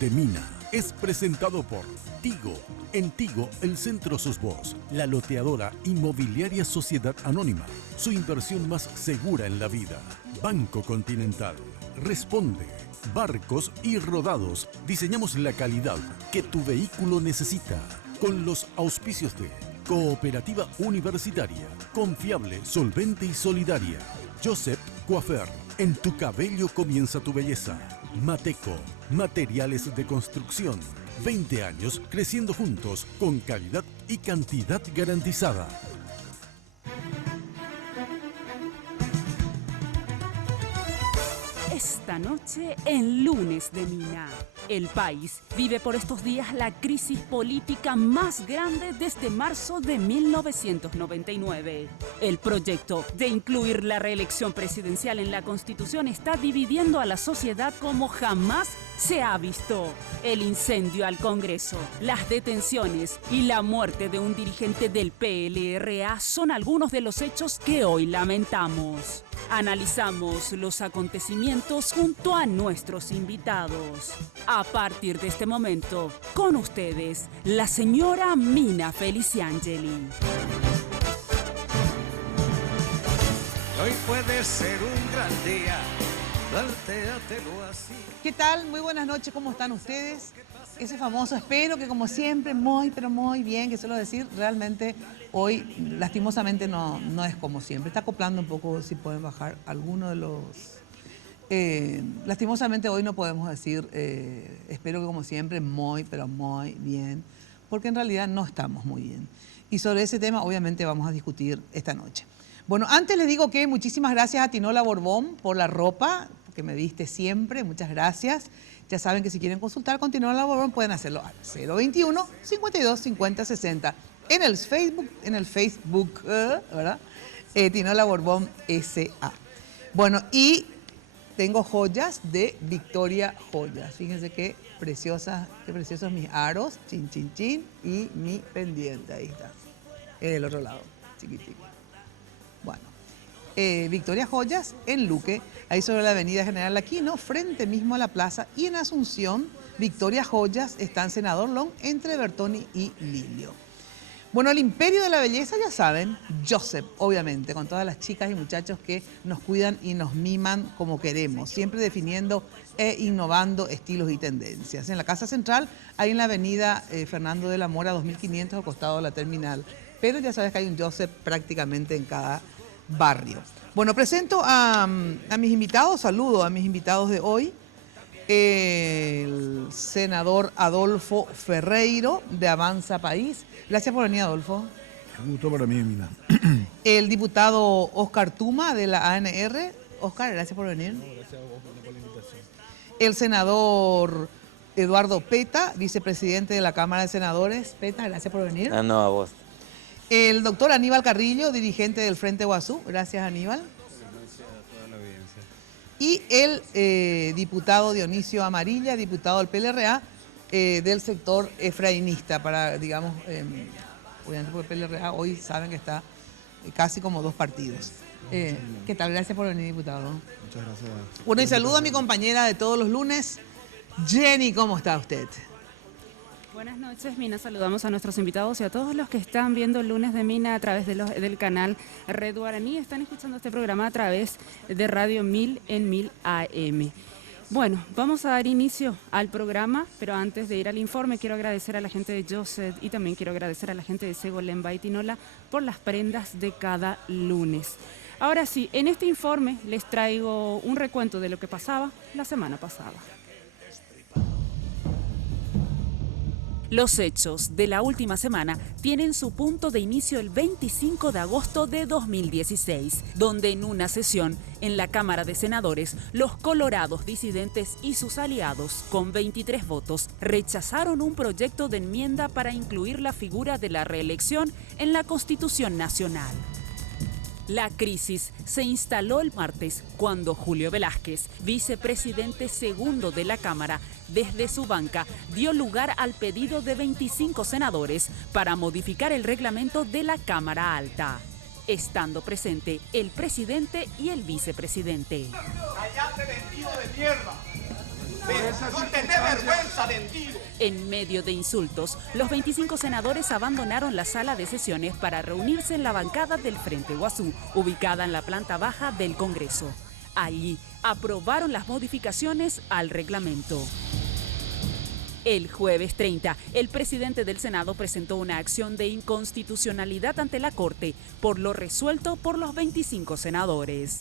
de Mina es presentado por Tigo. En Tigo, el centro sos vos, la loteadora inmobiliaria Sociedad Anónima. Su inversión más segura en la vida. Banco Continental. Responde. Barcos y Rodados. Diseñamos la calidad que tu vehículo necesita. Con los auspicios de Cooperativa Universitaria. Confiable, solvente y solidaria. Joseph Coiffeur. En tu cabello comienza tu belleza. Mateco. Materiales de construcción. 20 años creciendo juntos con calidad y cantidad garantizada. Esta noche en Lunes de Mina. El país vive por estos días la crisis política más grande desde marzo de 1999. El proyecto de incluir la reelección presidencial en la Constitución está dividiendo a la sociedad como jamás se ha visto. El incendio al Congreso, las detenciones y la muerte de un dirigente del PLRA son algunos de los hechos que hoy lamentamos. Analizamos los acontecimientos junto a nuestros invitados. A partir de este momento, con ustedes, la señora Mina Feliciangeli. Hoy puede ser un gran día, plantéatelo así. ¿Qué tal? Muy buenas noches, ¿cómo están ustedes? Ese famoso, espero que como siempre, muy pero muy bien, que suelo decir, realmente hoy lastimosamente no es como siempre. Está acoplando un poco, si pueden bajar alguno de los... lastimosamente hoy no podemos decir, espero que como siempre, muy pero muy bien, porque en realidad no estamos muy bien. Y sobre ese tema obviamente vamos a discutir esta noche. Bueno, antes les digo que muchísimas gracias a Tinola Borbón por la ropa que me viste siempre, muchas gracias. Ya saben que si quieren consultar con Tinola Borbón pueden hacerlo al 021 52 50 60 en el Facebook, ¿verdad? Tinola Borbón S.A. Bueno, y tengo joyas de Victoria Joyas. Fíjense qué preciosos mis aros, chin, chin, chin, y mi pendiente, ahí está, en el otro lado, chiquitico. Bueno, Victoria Joyas en Luque, ahí sobre la avenida General Aquino, frente mismo a la plaza, y en Asunción, Victoria Joyas está en Senador Long, entre Bertoni y Lilio. Bueno, el imperio de la belleza, ya saben, Joseph, obviamente, con todas las chicas y muchachos que nos cuidan y nos miman como queremos, siempre definiendo e innovando estilos y tendencias. En la Casa Central, ahí en la avenida Fernando de la Mora, 2500, al costado de la terminal. Pero ya sabes que hay un Joseph prácticamente en cada barrio. Bueno, presento a mis invitados, saludo a mis invitados de hoy. El senador Adolfo Ferreiro, de Avanza País. Gracias por venir, Adolfo. Un gusto para mí, Mina. El diputado Oscar Tuma, de la ANR. Oscar, gracias por venir. No, gracias a vos por la invitación. El senador Eduardo Peta, vicepresidente de la Cámara de Senadores. Peta, gracias por venir. No, a vos. El doctor Aníbal Carrillo, dirigente del Frente Guazú. Gracias, Aníbal. Gracias a toda la audiencia. Y el diputado Dionisio Amarilla, diputado del PLRA, del sector efrainista, para, digamos, obviamente porque el PLRA hoy saben que está casi como dos partidos. ¿Qué tal? Gracias por venir, diputado. Muchas gracias. Bueno, y saludo a mi compañera de todos los lunes, Jenny, ¿cómo está usted? Buenas noches, Mina. Saludamos a nuestros invitados y a todos los que están viendo el Lunes de Mina a través del canal Red Guaraní. Están escuchando este programa a través de Radio 1000 en 1000 AM. Bueno, vamos a dar inicio al programa, pero antes de ir al informe quiero agradecer a la gente de Joseph y también quiero agradecer a la gente de Sego, Lemba y Tinola por las prendas de cada lunes. Ahora sí, en este informe les traigo un recuento de lo que pasaba la semana pasada. Los hechos de la última semana tienen su punto de inicio el 25 de agosto de 2016, donde en una sesión en la Cámara de Senadores, los colorados disidentes y sus aliados, con 23 votos, rechazaron un proyecto de enmienda para incluir la figura de la reelección en la Constitución Nacional. La crisis se instaló el martes cuando Julio Velázquez, vicepresidente segundo de la Cámara, desde su banca dio lugar al pedido de 25 senadores para modificar el reglamento de la Cámara Alta, estando presente el presidente y el vicepresidente. ¡Cállate, vestido de mierda! No tenés vergüenza, vendido. En medio de insultos, los 25 senadores abandonaron la sala de sesiones para reunirse en la bancada del Frente Guazú, ubicada en la planta baja del Congreso. Allí aprobaron las modificaciones al reglamento. El jueves 30, el presidente del Senado presentó una acción de inconstitucionalidad ante la Corte por lo resuelto por los 25 senadores.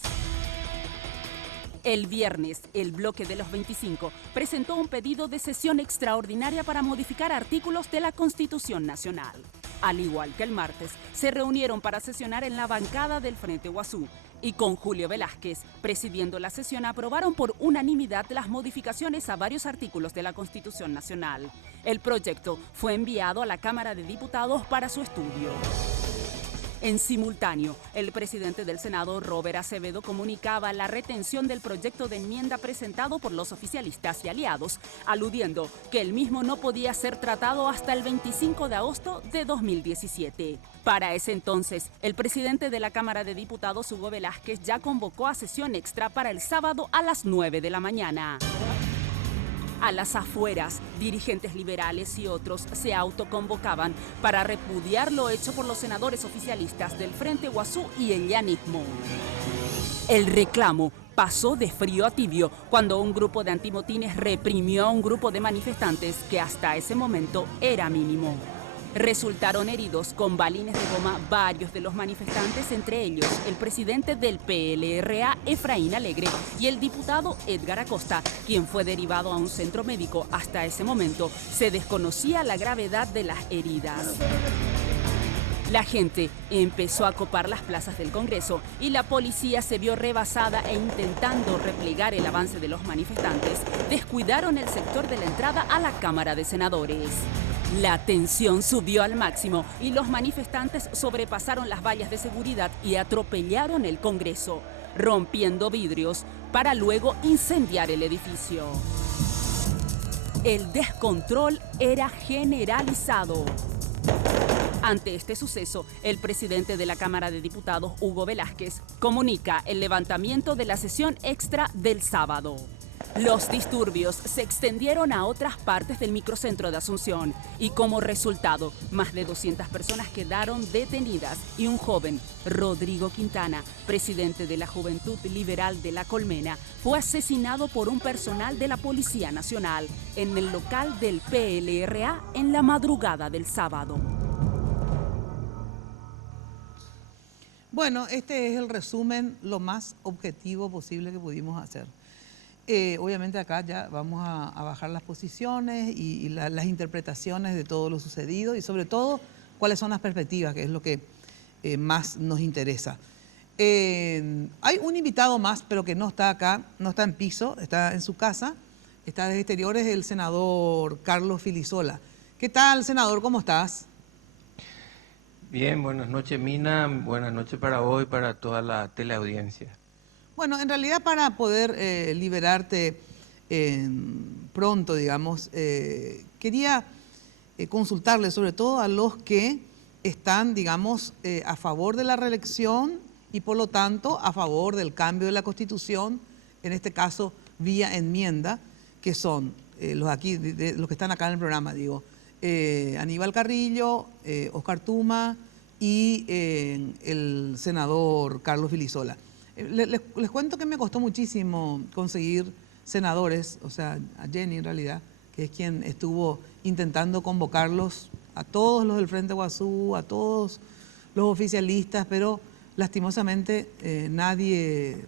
El viernes, el bloque de los 25 presentó un pedido de sesión extraordinaria para modificar artículos de la Constitución Nacional. Al igual que el martes, se reunieron para sesionar en la bancada del Frente Guazú y con Julio Velázquez presidiendo la sesión aprobaron por unanimidad las modificaciones a varios artículos de la Constitución Nacional. El proyecto fue enviado a la Cámara de Diputados para su estudio. En simultáneo, el presidente del Senado, Robert Acevedo, comunicaba la retención del proyecto de enmienda presentado por los oficialistas y aliados, aludiendo que el mismo no podía ser tratado hasta el 25 de agosto de 2017. Para ese entonces, el presidente de la Cámara de Diputados, Hugo Velázquez, ya convocó a sesión extra para el sábado a las 9 de la mañana. A las afueras, dirigentes liberales y otros se autoconvocaban para repudiar lo hecho por los senadores oficialistas del Frente Guazú y el llanismo. El reclamo pasó de frío a tibio cuando un grupo de antimotines reprimió a un grupo de manifestantes que hasta ese momento era mínimo. Resultaron heridos con balines de goma varios de los manifestantes, entre ellos el presidente del PLRA, Efraín Alegre, y el diputado Edgar Acosta, quien fue derivado a un centro médico. Hasta ese momento se desconocía la gravedad de las heridas. La gente empezó a copar las plazas del Congreso y la policía se vio rebasada e intentando replegar el avance de los manifestantes, descuidaron el sector de la entrada a la Cámara de Senadores. La tensión subió al máximo y los manifestantes sobrepasaron las vallas de seguridad y atropellaron el Congreso, rompiendo vidrios para luego incendiar el edificio. El descontrol era generalizado. Ante este suceso, el presidente de la Cámara de Diputados, Hugo Velázquez, comunica el levantamiento de la sesión extra del sábado. Los disturbios se extendieron a otras partes del microcentro de Asunción y como resultado, más de 200 personas quedaron detenidas y un joven, Rodrigo Quintana, presidente de la Juventud Liberal de La Colmena, fue asesinado por un personal de la Policía Nacional en el local del PLRA en la madrugada del sábado. Bueno, este es el resumen lo más objetivo posible que pudimos hacer. Obviamente acá ya vamos a bajar las posiciones y las interpretaciones de todo lo sucedido y sobre todo cuáles son las perspectivas, que es lo que más nos interesa. Hay un invitado más, pero que no está acá, no está en piso, está en su casa, está desde exteriores, el senador Carlos Filisola. ¿Qué tal, senador? ¿Cómo estás? Bien, buenas noches, Mina, buenas noches para vos y para toda la teleaudiencia. Bueno, en realidad para poder liberarte pronto, digamos, quería consultarle sobre todo a los que están, digamos, a favor de la reelección y por lo tanto a favor del cambio de la Constitución, en este caso vía enmienda, que son los aquí, los que están acá en el programa, digo, Aníbal Carrillo, Oscar Tuma y el senador Carlos Filisola. Les cuento que me costó muchísimo conseguir senadores, o sea, a Jenny en realidad, que es quien estuvo intentando convocarlos a todos los del Frente Guazú, a todos los oficialistas, pero lastimosamente nadie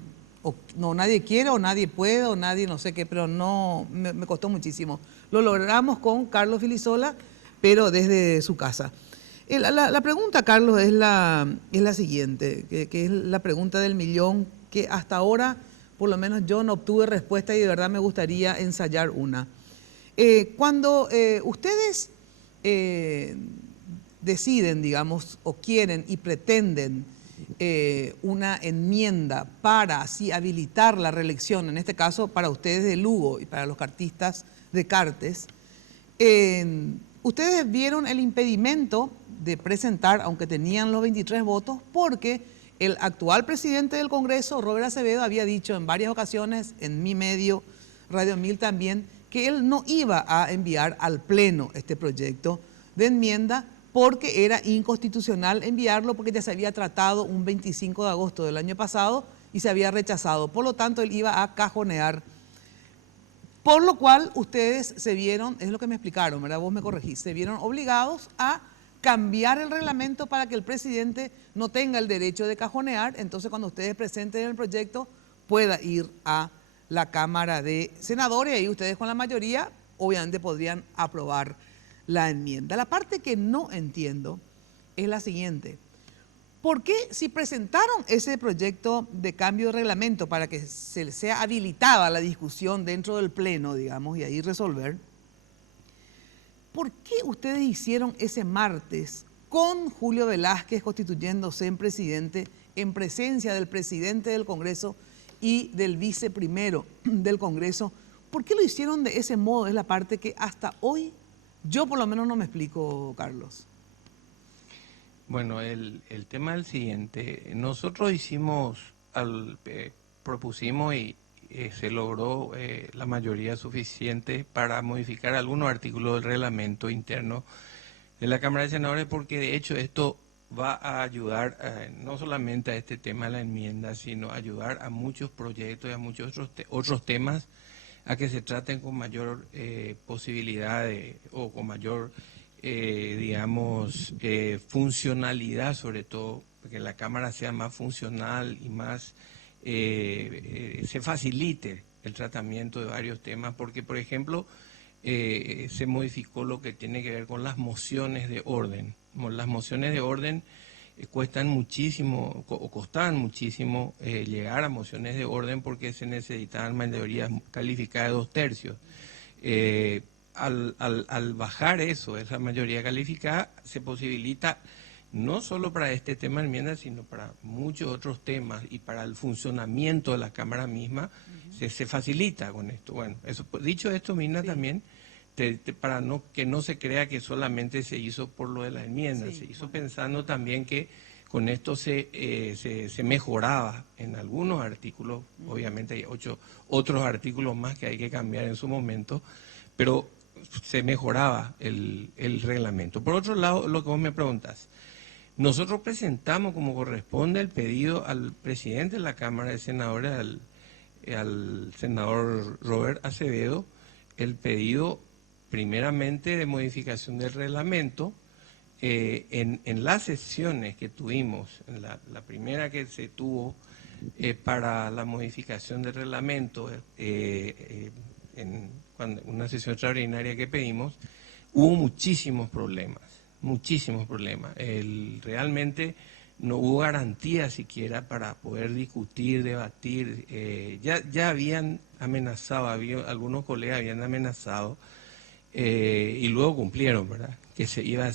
quiere o nadie puede o nadie no sé qué, pero no, me costó muchísimo. Lo logramos con Carlos Filisola, pero desde su casa. La pregunta, Carlos, es la siguiente, que es la pregunta del millón, que hasta ahora, por lo menos yo no obtuve respuesta y de verdad me gustaría ensayar una. Cuando ustedes deciden, digamos, o quieren y pretenden una enmienda para así habilitar la reelección, en este caso para ustedes de Lugo y para los cartistas de Cartes, ustedes vieron el impedimento de presentar, aunque tenían los 23 votos, porque el actual presidente del Congreso, Robert Acevedo, había dicho en varias ocasiones, en mi medio, Radio 1000 también, que él no iba a enviar al Pleno este proyecto de enmienda porque era inconstitucional enviarlo, porque ya se había tratado un 25 de agosto del año pasado y se había rechazado. Por lo tanto, él iba a cajonear. Por lo cual ustedes se vieron, es lo que me explicaron, ¿verdad? Vos me corregís, se vieron obligados a cambiar el reglamento para que el presidente no tenga el derecho de cajonear. Entonces, cuando ustedes presenten el proyecto, pueda ir a la Cámara de Senadores y ahí ustedes con la mayoría obviamente podrían aprobar la enmienda. La parte que no entiendo es la siguiente. ¿Por qué si presentaron ese proyecto de cambio de reglamento para que se sea habilitada la discusión dentro del Pleno, digamos, y ahí resolver, por qué ustedes hicieron ese martes con Julio Velázquez constituyéndose en presidente, en presencia del presidente del Congreso y del viceprimero del Congreso? ¿Por qué lo hicieron de ese modo? Es la parte que hasta hoy yo por lo menos no me explico, Carlos. Bueno, el tema es el siguiente. Nosotros propusimos y se logró la mayoría suficiente para modificar algunos artículos del reglamento interno de la Cámara de Senadores, porque de hecho esto va a ayudar no solamente a este tema de la enmienda, sino ayudar a muchos proyectos y a muchos otros temas a que se traten con mayor posibilidad o con mayor funcionalidad, sobre todo, que la Cámara sea más funcional y más se facilite el tratamiento de varios temas, porque, por ejemplo, se modificó lo que tiene que ver con las mociones de orden. Las mociones de orden cuestan muchísimo, o costaban muchísimo llegar a mociones de orden porque se necesitaban mayorías calificadas de 2/3. Al bajar eso, esa mayoría calificada, se posibilita no solo para este tema de enmienda, sino para muchos otros temas y para el funcionamiento de la Cámara misma, se facilita con esto. Bueno, dicho esto, Mina, también, para que no se crea que solamente se hizo por lo de la enmienda, se hizo pensando también que con esto se mejoraba en algunos artículos, obviamente hay 8 otros artículos más que hay que cambiar en su momento, pero se mejoraba el reglamento. Por otro lado, lo que vos me preguntás, nosotros presentamos como corresponde el pedido al presidente de la Cámara de Senadores, al senador Robert Acevedo, el pedido primeramente de modificación del reglamento. En las sesiones que tuvimos, en la primera que se tuvo para la modificación del reglamento, una sesión extraordinaria que pedimos, hubo muchísimos problemas. Realmente no hubo garantía siquiera para poder discutir, debatir. Ya habían amenazado, algunos colegas habían amenazado y luego cumplieron, ¿verdad? Que se iba a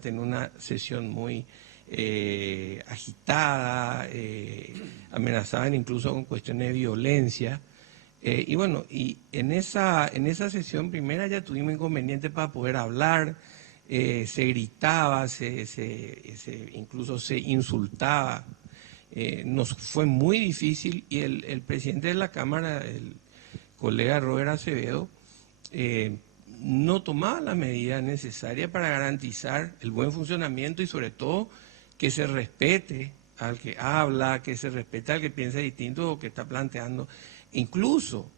tener una sesión muy agitada, amenazaban incluso con cuestiones de violencia. Y bueno, y en esa sesión primera ya tuvimos inconvenientes para poder hablar, se gritaba, incluso se insultaba. Nos fue muy difícil y el presidente de la Cámara, el colega Robert Acevedo, no tomaba la medida necesaria para garantizar el buen funcionamiento y sobre todo que se respete al que habla, que se respete al que piensa distinto o que está planteando. Incluso,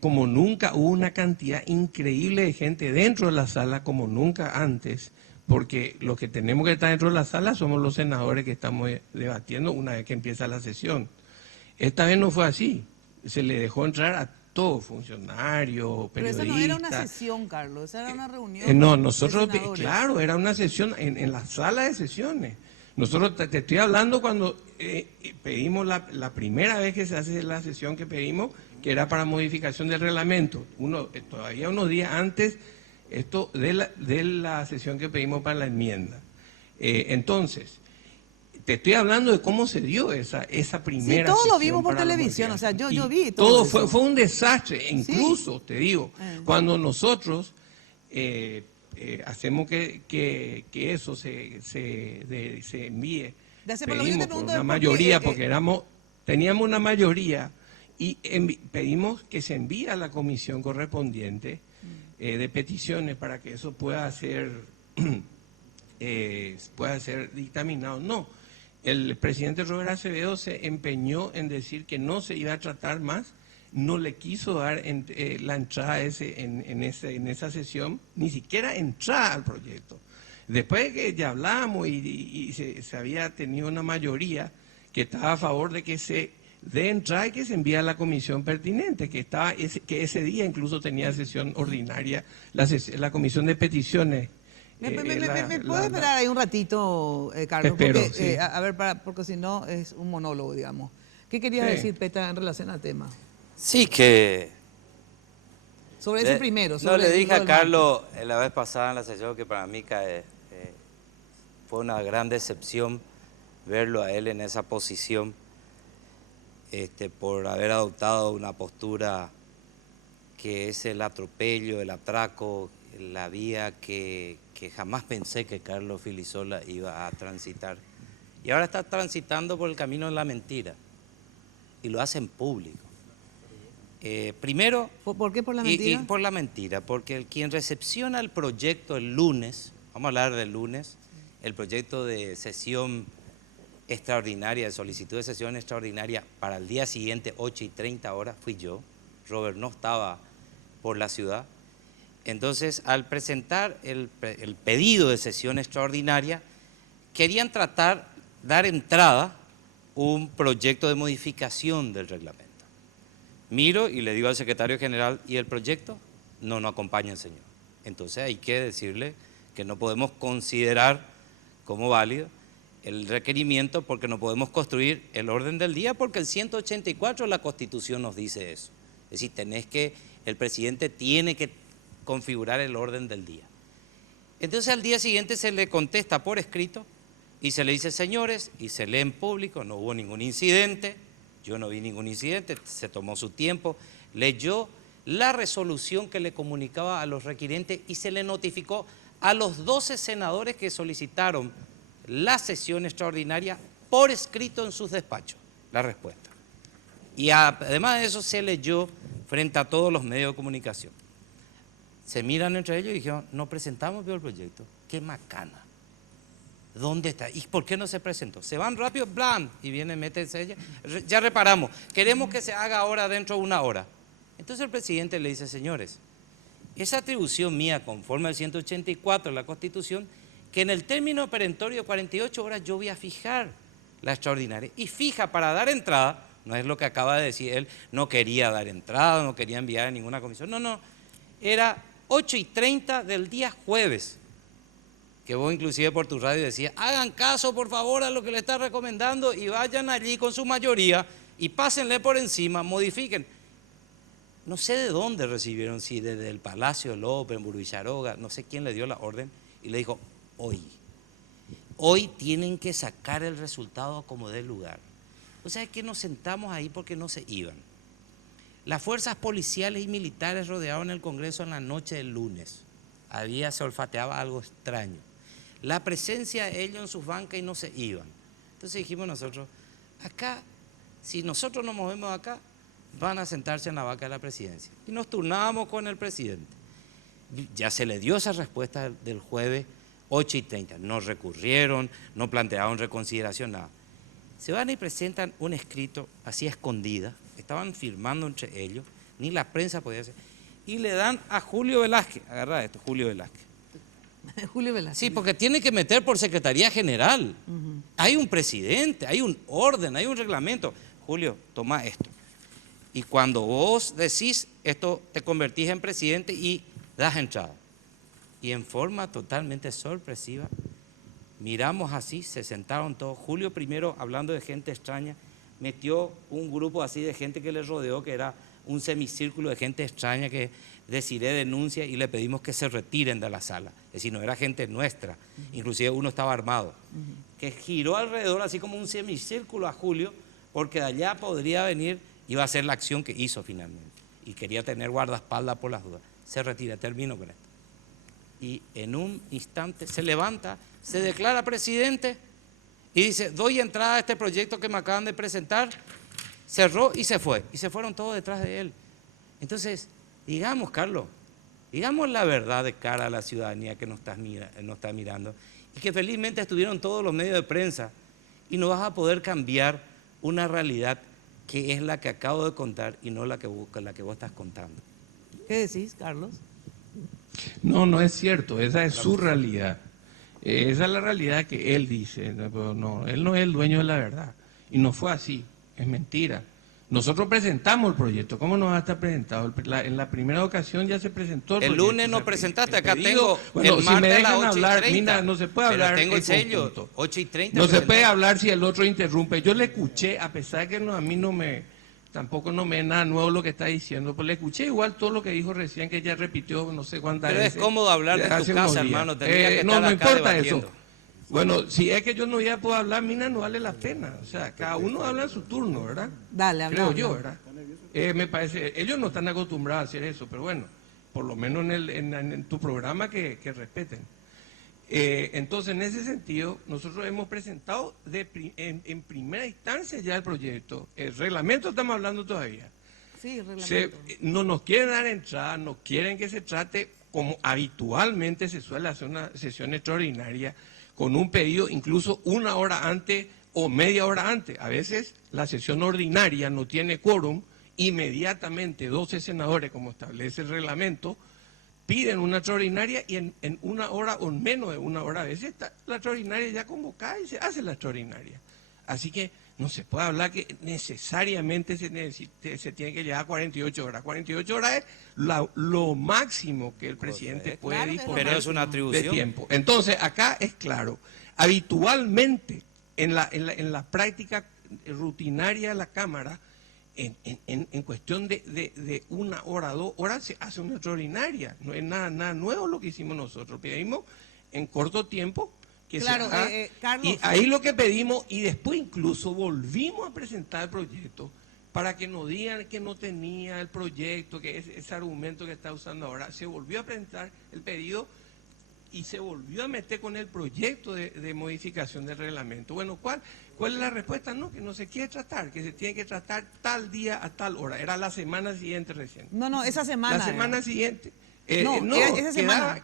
como nunca, hubo una cantidad increíble de gente dentro de la sala, como nunca antes, porque los que tenemos que estar dentro de la sala somos los senadores que estamos debatiendo una vez que empieza la sesión. Esta vez no fue así, se le dejó entrar a todos, funcionarios, periodistas. Pero esa no era una sesión, Carlos, esa era una reunión. No, nosotros, claro, era una sesión en la sala de sesiones. Nosotros te estoy hablando cuando pedimos la primera vez que se hace la sesión que pedimos, que era para modificación del reglamento, todavía unos días antes de la sesión que pedimos para la enmienda. Entonces, te estoy hablando de cómo se dio esa primera sesión. Sí, todos lo vimos por televisión, o sea, yo vi todo fue un desastre, incluso, te digo, cuando nosotros hacemos que eso se envíe, pedimos por una mayoría, porque teníamos una mayoría, y pedimos que se envíe a la comisión correspondiente de peticiones para que eso pueda ser dictaminado. No, el presidente Robert Acevedo se empeñó en decir que no se iba a tratar más, no le quiso dar la entrada en esa sesión, ni siquiera entrada al proyecto. Después de que ya hablamos y se había tenido una mayoría que estaba a favor de que se dé entrada y que se envíe a la comisión pertinente, que ese día incluso tenía sesión ordinaria, la comisión de peticiones. ¿Me puede esperar ahí un ratito, Carlos? Espero, porque, sí. a ver, porque si no es un monólogo, digamos. ¿Qué querías decir, Petra, en relación al tema? Sí, que... Sobre ese primero. No, sobre le dije lo a del Carlos la vez pasada en la sesión que para mí fue una gran decepción verlo a él en esa posición por haber adoptado una postura que es el atropello, el atraco, la vía que jamás pensé que Carlos Filisola iba a transitar. Y ahora está transitando por el camino de la mentira y lo hace en público. Primero... ¿Por qué por la mentira? Por la mentira, porque quien recepciona el proyecto el lunes, vamos a hablar del lunes, el proyecto de sesión extraordinaria, de solicitud de sesión extraordinaria para el día siguiente, 8:30 horas, fui yo. Robert no estaba por la ciudad. Entonces, al presentar el pedido de sesión extraordinaria, querían dar entrada un proyecto de modificación del reglamento. Miro y le digo al secretario general, ¿y el proyecto? No acompaña el señor. Entonces hay que decirle que no podemos considerar como válido el requerimiento porque no podemos construir el orden del día porque el 184 de la Constitución nos dice eso. Es decir, el presidente tiene que configurar el orden del día. Entonces al día siguiente se le contesta por escrito y se le dice, señores, y se lee en público, no hubo ningún incidente. Yo no vi ningún incidente, se tomó su tiempo, leyó la resolución que le comunicaba a los requirientes y se le notificó a los 12 senadores que solicitaron la sesión extraordinaria por escrito en sus despachos, la respuesta. Y además de eso se leyó frente a todos los medios de comunicación. Se miran entre ellos y dijeron, no presentamos el proyecto, qué macana. ¿Dónde está? ¿Y por qué no se presentó? Se van rápido, blan, y viene, métese ella. Ya reparamos, queremos que se haga ahora dentro de 1 hora. Entonces el presidente le dice, señores, esa atribución mía conforme al 184 de la Constitución, que en el término perentorio de 48 horas yo voy a fijar la extraordinaria. Y fija para dar entrada, no es lo que acaba de decir él, no quería dar entrada, no quería enviar a ninguna comisión. No, era 8:30 del día jueves. Que vos inclusive por tu radio decías, hagan caso por favor a lo que le está recomendando y vayan allí con su mayoría y pásenle por encima, modifiquen. No sé de dónde recibieron, si desde el Palacio López, en Burbicharoga, no sé quién le dio la orden y le dijo, hoy tienen que sacar el resultado como dé lugar. O sea, es que nos sentamos ahí porque no se iban. Las fuerzas policiales y militares rodearon el Congreso en la noche del lunes. Se olfateaba algo extraño. La presencia de ellos en sus bancas y no se iban. Entonces dijimos nosotros, acá, si nosotros nos movemos acá, van a sentarse en la banca de la presidencia. Y nos turnábamos con el presidente. Ya se le dio esa respuesta del jueves 8:30. No recurrieron, no plantearon reconsideración, nada. Se van y presentan un escrito así a escondida, estaban firmando entre ellos, ni la prensa podía hacer, y le dan a Julio Velázquez, agarra esto, Julio Velázquez. Julio Velázquez. Sí, porque tiene que meter por Secretaría General. Hay un presidente, hay un orden, hay un reglamento. Julio, toma esto. Y cuando vos decís esto, te convertís en presidente y das entrada. Y en forma totalmente sorpresiva, miramos así, se sentaron todos. Julio primero, hablando de gente extraña, metió un grupo así de gente que le rodeó, que era un semicírculo de gente extraña que Desiré denuncia y le pedimos que se retiren de la sala. Es decir, no era gente nuestra, inclusive uno estaba armado. Que giró alrededor así como un semicírculo a Julio, porque de allá podría venir, iba a hacer la acción que hizo finalmente. Y quería tener guardaespaldas por las dudas. Se retira, termino con esto. Y en un instante se levanta, se declara presidente y dice, doy entrada a este proyecto que me acaban de presentar. cerró y se fue. Y se fueron todos detrás de él. Entonces, digamos, Carlos, digamos la verdad de cara a la ciudadanía que nos está mirando. Y que felizmente estuvieron todos los medios de prensa. Y no vas a poder cambiar una realidad que es la que acabo de contar y no la que vos estás contando. ¿Qué decís, Carlos? No, no es cierto, esa es su realidad. Esa es la realidad que él dice, pero no, él no es el dueño de la verdad. Y no fue así, es mentira. Nosotros presentamos el proyecto, ¿cómo no va a estar presentado? En la primera ocasión ya se presentó el proyecto. El lunes no presentaste, acá pedido, tengo bueno, el si me martes a dejan las 8:30. hablar, mira, no se puede hablar. Pero tengo el en sello, conjunto. 8:30. No se puede hablar si el otro interrumpe. Yo le escuché, a pesar de que a mí tampoco no me es nada nuevo lo que está diciendo, pues le escuché igual todo lo que dijo recién, que ella repitió no sé cuántas Pero veces. es cómodo hablar de tu casa, hermano, tendría que no, estar no acá importa debatiendo. eso. Bueno, si es que yo no ya puedo hablar, Mina, no vale la pena. O sea, cada uno habla en su turno, ¿verdad? Dale, habla. Creo yo, ¿verdad? Me parece, ellos no están acostumbrados a hacer eso, pero bueno, por lo menos en tu programa que respeten. Entonces, en ese sentido, nosotros hemos presentado en primera instancia ya el proyecto. El reglamento estamos hablando todavía. Sí, el reglamento. No nos quieren dar entrada, no quieren que se trate como habitualmente se suele hacer una sesión extraordinaria, con un pedido incluso una hora antes o media hora antes. A veces la sesión ordinaria no tiene quórum, inmediatamente 12 senadores, como establece el reglamento, piden una extraordinaria y en una hora o menos de una hora a veces está la extraordinaria ya convocada y se hace la extraordinaria. Así que no se puede hablar que necesariamente se tiene que llegar a 48 horas. 48 horas es lo máximo que el presidente puede disponer pero es una atribución de tiempo. Entonces, acá es claro, habitualmente en la práctica rutinaria de la Cámara, en cuestión de una hora, 2 horas, se hace una extraordinaria. No es nada nuevo lo que hicimos nosotros. Pedimos en corto tiempo que claro, se haga. Carlos. Y ahí lo que pedimos, y después incluso volvimos a presentar el proyecto para que nos digan que no tenía el proyecto, que ese argumento que está usando ahora. Se volvió a presentar el pedido y se volvió a meter con el proyecto de modificación del reglamento. Bueno, ¿cuál es la respuesta? No, que no se quiere tratar, que se tiene que tratar tal día a tal hora. Era la semana siguiente recién. No, esa semana. La semana siguiente. No, era esa semana.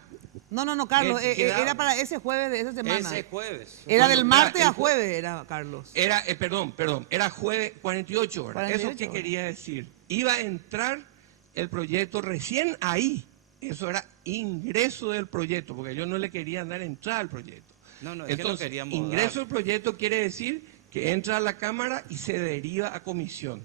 No, Carlos, era para ese jueves de esa semana. Ese jueves. Era del martes a jueves, era, Carlos. Era, perdón, era jueves 48 horas. 48 ¿Eso qué horas. quería decir? Iba a entrar el proyecto recién ahí. Eso era ingreso del proyecto, porque yo no le quería dar entrada al proyecto. No, es entonces, que no queríamos ingreso del proyecto quiere decir que entra a la Cámara y se deriva a comisión,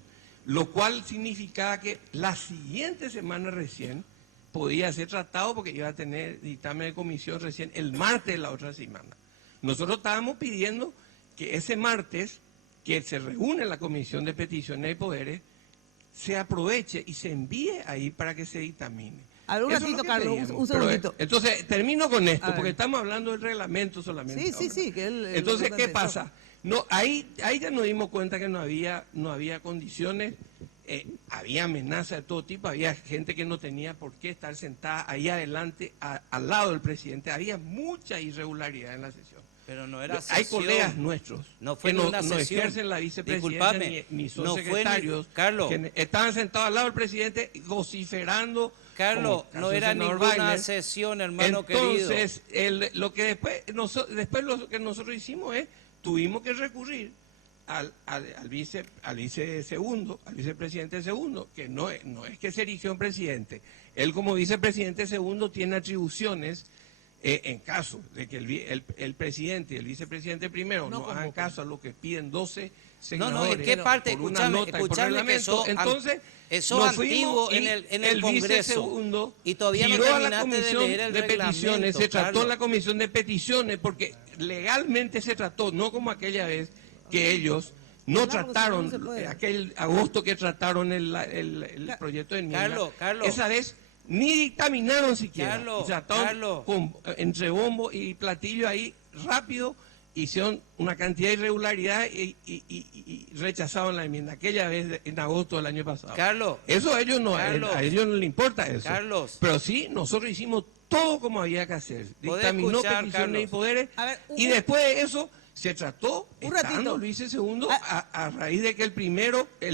lo cual significaba que la siguiente semana recién podía ser tratado porque iba a tener dictamen de comisión recién el martes de la otra semana. Nosotros estábamos pidiendo que ese martes, que se reúne la Comisión de Peticiones y Poderes, se aproveche y se envíe ahí para que se dictamine. A ver, un Eso es ratito, lo que Carlos, pedíamos. un segundito. Pero, entonces, termino con A esto, ver. porque estamos hablando del reglamento solamente. Sí, que Entonces, ¿qué pasa? No, ahí ya nos dimos cuenta que no había condiciones, había amenazas de todo tipo, había gente que no tenía por qué estar sentada ahí adelante, al lado del presidente, había mucha irregularidad en la sesión. Pero no era Hay sesión. colegas nuestros No fue que ni no una sesión. ejercen la vicepresidencia Disculpame, ni son no fue ni- secretarios, Carlos. que estaban sentados al lado del presidente vociferando. Carlos, como no el era senador ninguna Wagner. segundo, hermano querido. Entonces, lo que después lo que nosotros hicimos es, tuvimos que recurrir al vicepresidente segundo, que no es que se erigió en presidente. Él como vicepresidente segundo tiene atribuciones en caso de que el presidente y el vicepresidente primero no hagan caso a lo que piden 12 senadores. ¿en qué parte? por una nota y por Escuchame que reglamento. Entonces, eso nos antiguo fuimos y en el Congreso. vicesegundo Y todavía no giró a la terminaste de comisión leer el de peticiones, reglamento, se trató Carlos. en la comisión de peticiones porque legalmente se trató, no como aquella vez que ellos no trataron, aquel agosto que trataron el proyecto de enmienda. Carlos. Esa vez ni dictaminaron siquiera. Carlos, Y trataron Carlos. entre bombo y platillo ahí rápido, hicieron una cantidad de irregularidades y rechazaron la enmienda aquella vez en agosto del año pasado. Carlos. Eso a ellos no les importa eso. Carlos. Pero sí, nosotros hicimos todo como había que hacer. ¿Podés Dictaminó escuchar, peticiones y Carlos? poderes. A ver, Y después de eso Se trató, Un estando ratito. Luis II, a raíz de que el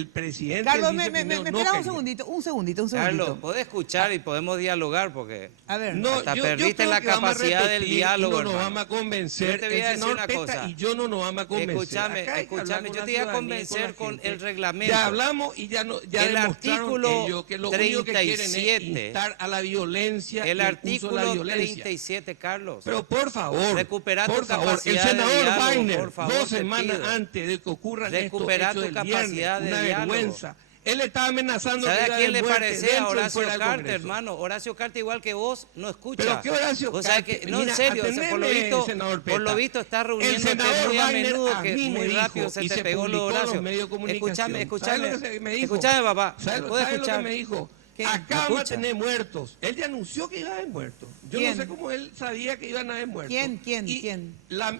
presidente, Carlos, el me viceprimero, no esperas quería. un segundito. Carlos, podés escuchar y podemos dialogar porque A ver, No, hasta yo perdiste creo la que vamos a capacidad del repetir diálogo, y no nos hermano. vamos a convencer. Yo te voy a El decir senador una Peta cosa. y yo no nos vamos a convencer. Escúchame, Acá hay que hablar escúchame, con yo la te voy a ciudadanía y convencer la con gente. el reglamento. Ya hablamos y ya El demostraron artículo ellos que lo único que quieren es 37, instar a la violencia El y el uso de la artículo violencia. 37, Carlos. Pero por favor, Recupera tu por favor, el capacidad de senador diálogo, Wagner, por favor, 2 te semanas pido. antes de que ocurran estos Recupera hechos tu del capacidad viernes, de una diálogo. vergüenza. Él estaba amenazando ¿Sabe que a iba quién le muerte parece? dentro A y Horacio fuera del Carter, Congreso. hermano. Horacio Carter, igual que vos, no escucha. ¿Pero qué Horacio Vos sabés Carter? que, no, en Mira, serio, o sea, por lo atendeme, visto, senador por lo Peta. visto está El reuniéndote senador muy a Wagner menudo a que mí me muy dijo, rápido se y te se pegó lo de publicó en los Horacio. medios de comunicación. Escúchame, ¿Sabe lo que me dijo? escúchame, papá. ¿Sabes ¿Puedes lo que escuchar? me dijo? ¿Qué? Acá ¿Me van a escucha? tener muertos. Él ya anunció que iba a haber muertos. Yo ¿Quién? no sé cómo él sabía que iban a haber muertos. ¿Quién? Y ¿Quién?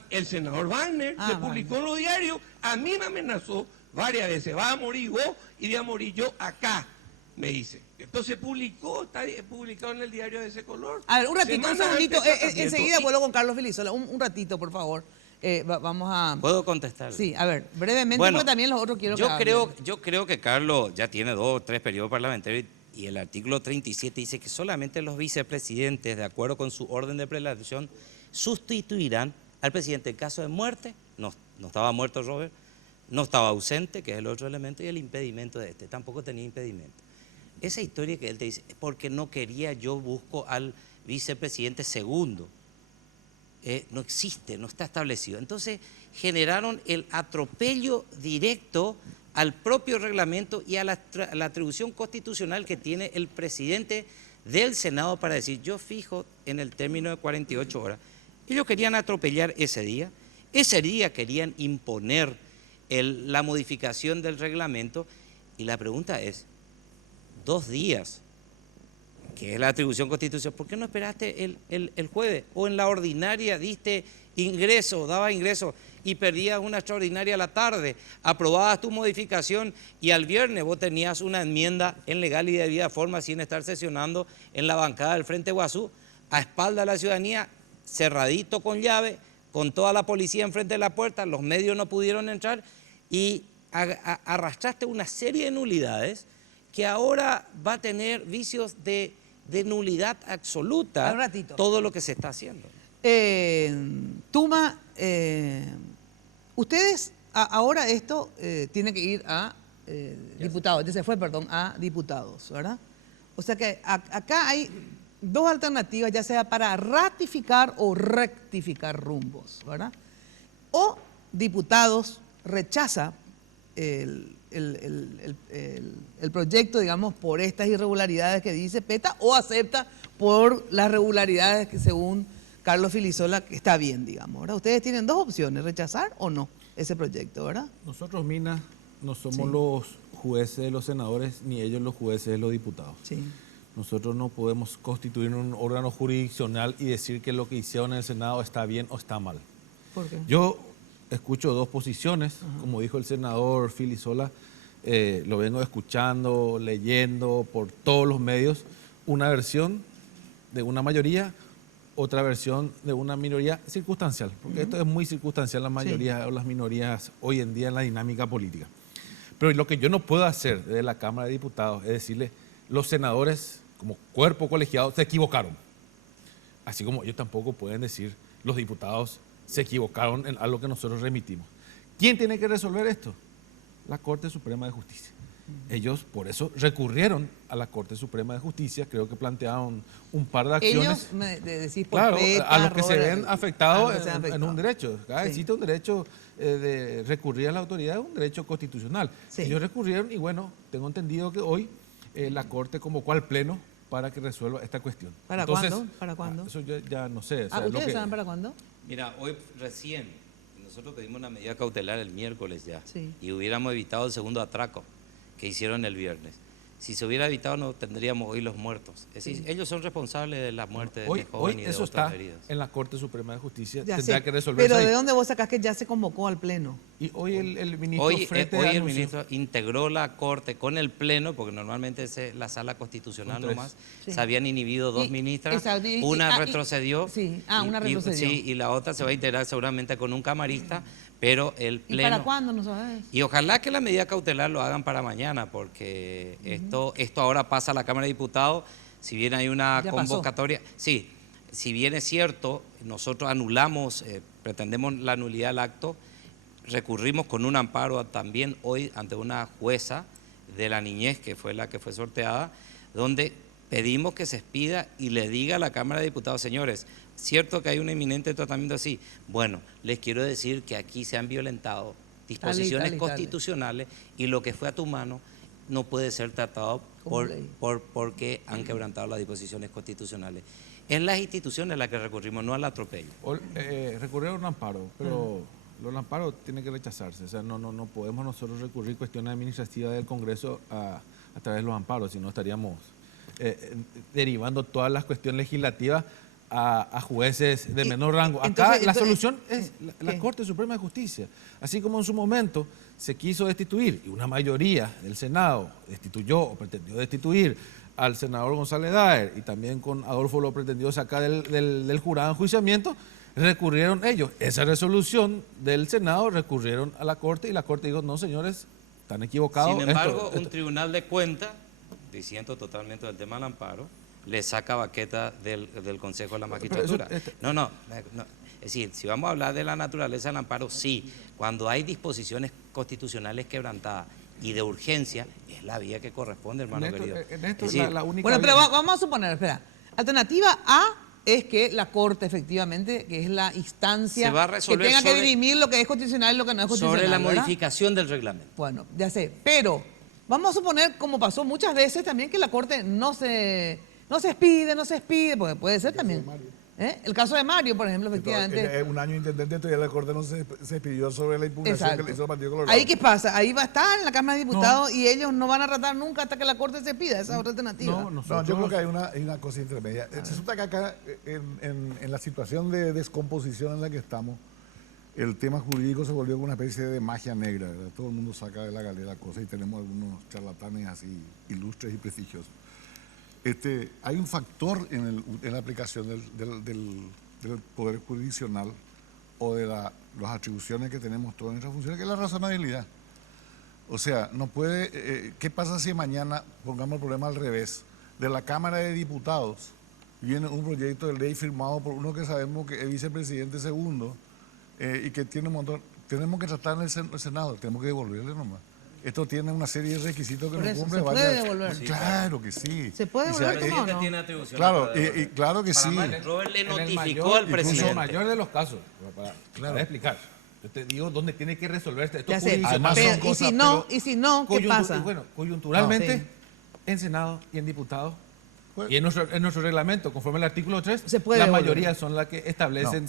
el senador Wagner Ah, se Wagner. publicó en los diarios. A mí me amenazó varias veces. Vas a morir vos y voy a morir yo acá, me dice. Entonces publicó, está publicado en el diario de ese color. A ver, un ratito, un Semanas segundito. antes del tratamiento. Enseguida vuelvo con Carlos Filisola. Un ratito, por favor. Vamos a... ¿Puedo contestar? Sí, a ver, brevemente, Bueno, porque también los otros quiero que yo hablen. creo que Carlos ya tiene 2 o 3 periodos parlamentarios y el artículo 37 dice que solamente los vicepresidentes, de acuerdo con su orden de prelación, sustituirán al presidente en caso de muerte. No estaba muerto Robert, no estaba ausente, que es el otro elemento, y el impedimento de este. Tampoco tenía impedimento. Esa historia que él te dice, porque no quería, yo busco al vicepresidente segundo. No existe, no está establecido. Entonces generaron el atropello directo al propio reglamento y a la atribución constitucional que tiene el presidente del Senado para decir, yo fijo en el término de 48 horas. Ellos querían atropellar ese día querían imponer la modificación del reglamento y la pregunta es, 2 días, que es la atribución constitucional, ¿por qué no esperaste el jueves? O en la ordinaria diste ingreso, daba ingreso y perdías una extraordinaria a la tarde, aprobabas tu modificación y al viernes vos tenías una enmienda en legal y de debida forma sin estar sesionando en la bancada del Frente Guazú, a espalda de la ciudadanía, cerradito con llave, con toda la policía enfrente de la puerta, los medios no pudieron entrar y arrastraste una serie de nulidades que ahora va a tener vicios de nulidad absoluta Un ratito. todo lo que se está haciendo. Tuma, ustedes, ahora esto tiene que ir a diputados, ya se fue, perdón, a diputados, ¿verdad? O sea que acá hay 2 alternativas, ya sea para ratificar o rectificar rumbos, ¿verdad? O diputados rechaza el proyecto, digamos, por estas irregularidades que dice Peta, o acepta por las regularidades que según Carlos Filisola está bien, digamos, ¿verdad? Ustedes tienen 2 opciones, rechazar o no ese proyecto, ¿verdad? Nosotros, Mina, no somos Sí. los jueces de los senadores, ni ellos los jueces de los diputados. Sí. Nosotros no podemos constituir un órgano jurisdiccional y decir que lo que hicieron en el Senado está bien o está mal. ¿Por qué? Yo escucho 2 posiciones, como dijo el senador Filisola, lo vengo escuchando, leyendo por todos los medios, una versión de una mayoría, otra versión de una minoría circunstancial, porque esto es muy circunstancial, la mayoría o las minorías hoy en día en la dinámica política. Pero lo que yo no puedo hacer desde la Cámara de Diputados es decirle, los senadores como cuerpo colegiado se equivocaron. Así como ellos tampoco pueden decir, los diputados se equivocaron en algo que nosotros remitimos. ¿Quién tiene que resolver esto? La Corte Suprema de Justicia. Ellos por eso recurrieron a la Corte Suprema de Justicia, creo que plantearon un par de acciones. Ellos, me decís por Claro, Peta, a los que se Robert, ven afectados a los que se ven en un afectados. derecho. Acá Sí. existe un derecho de recurrir a la autoridad, es un derecho constitucional. Sí. Ellos recurrieron y bueno, tengo entendido que hoy la Corte convocó al Pleno para que resuelva esta cuestión. ¿Para Entonces, cuándo? ¿Para cuándo? Eso yo ya no sé. o sea, lo ¿Ustedes que- saben para cuándo? Mira, hoy recién nosotros pedimos una medida cautelar el miércoles ya Sí. y hubiéramos evitado el segundo atraco que hicieron el viernes. Si se hubiera evitado no tendríamos hoy los muertos. Es decir, ellos son responsables de la muerte de Hoy, este joven hoy y de eso otras está heridas. en la Corte Suprema de Justicia. Ya Tendrá sé. que resolver Pero ahí. ¿de dónde vos sacás que ya se convocó al Pleno? Y hoy el ministro Hoy Frete el anunció- ministro integró la Corte con el Pleno, porque normalmente la sala constitucional Con tres. nomás, Sí. se habían inhibido dos Y- ministras, exacto, una retrocedió. sí, una y- retrocedió. Sí, y la otra se va a integrar seguramente con un camarista, pero el ¿Y Pleno... para cuándo? No sabes. Y ojalá que la medida cautelar lo hagan para mañana, porque esto ahora pasa a la Cámara de Diputados, si bien hay una Ya pasó. convocatoria, sí, si bien es cierto, nosotros anulamos, pretendemos la nulidad del acto, recurrimos con un amparo también hoy ante una jueza de la niñez, que fue la que fue sorteada, donde pedimos que se expida y le diga a la Cámara de Diputados, señores, cierto que hay un inminente tratamiento así. Bueno, les quiero decir que aquí se han violentado disposiciones Dale. constitucionales y lo que fue a tu mano no puede ser tratado Como ley. porque han quebrantado las disposiciones constitucionales. En las instituciones a las que recurrimos, no al atropello. Recurrir a un amparo, pero los amparos tienen que rechazarse. O sea, no podemos nosotros recurrir cuestiones administrativas del Congreso a través de los amparos, sino estaríamos derivando todas las cuestiones legislativas a jueces de menor rango. Acá la solución es la Corte Suprema de Justicia. Así como en su momento se quiso destituir, y una mayoría del Senado destituyó o pretendió destituir al senador González Daer, y también con Adolfo lo pretendió sacar del jurado de enjuiciamiento, recurrieron ellos. Esa resolución del Senado recurrieron a la Corte, y la Corte dijo, no señores, están equivocados. Sin embargo, un tribunal de cuentas, diciendo totalmente del tema del amparo, le saca baqueta del Consejo de la Magistratura. No. Es decir, si vamos a hablar de la naturaleza del amparo, sí, cuando hay disposiciones constitucionales quebrantadas y de urgencia, es la vía que corresponde, hermano querido. En esto Es decir, la única Bueno, pero vía- vamos a suponer, espera. Alternativa A es que la Corte, efectivamente, que es la instancia Se va a que resolver tenga que sobre- dirimir lo que es constitucional y lo que no es constitucional. sobre la ¿verdad? modificación del reglamento. Bueno, ya sé. Pero vamos a suponer, como pasó muchas veces también, que la Corte no se expide, porque puede ser también. El caso de Mario, por ejemplo, efectivamente. Un año intendente, todavía la Corte no se expidió sobre la impugnación que le hizo el Partido Colorado. Ahí qué pasa, ahí va a estar en la Cámara de Diputados y ellos no van a tratar nunca hasta que la Corte se pida, esa es otra alternativa. No, yo creo que hay una cosa intermedia. Resulta que acá, en la situación de descomposición en la que estamos, el tema jurídico se volvió una especie de magia negra, ¿verdad? Todo el mundo saca de la galera cosas y tenemos algunos charlatanes así ilustres y prestigiosos. Hay un factor en la aplicación del poder jurisdiccional o de las atribuciones que tenemos todas nuestras funciones, que es la razonabilidad. O sea, no puede. ¿Qué pasa si mañana, pongamos el problema al revés, de la Cámara de Diputados viene un proyecto de ley firmado por uno que sabemos que es vicepresidente segundo y que tiene un montón? Tenemos que tratar en el Senado, tenemos que devolverle nomás. Esto tiene una serie de requisitos que Por no eso, cumple. ¿se puede devolver? Sí, claro que sí. ¿Se puede Y se- devolver? ¿Cómo no? Tiene atribuciones Claro, para devolver. y claro que sí. Robert le En el notificó mayor- al presidente. incluso en el mayor de los casos, para explicar. Yo te digo dónde tiene que resolverse esto. Ya sé, Además pero, son cosas, y si no, ¿qué pasa? Bueno, coyunturalmente, Sí. en Senado y en diputados, Pues- y en nuestro reglamento, conforme al artículo 3, Se puede la devolver. mayoría son las que establecen,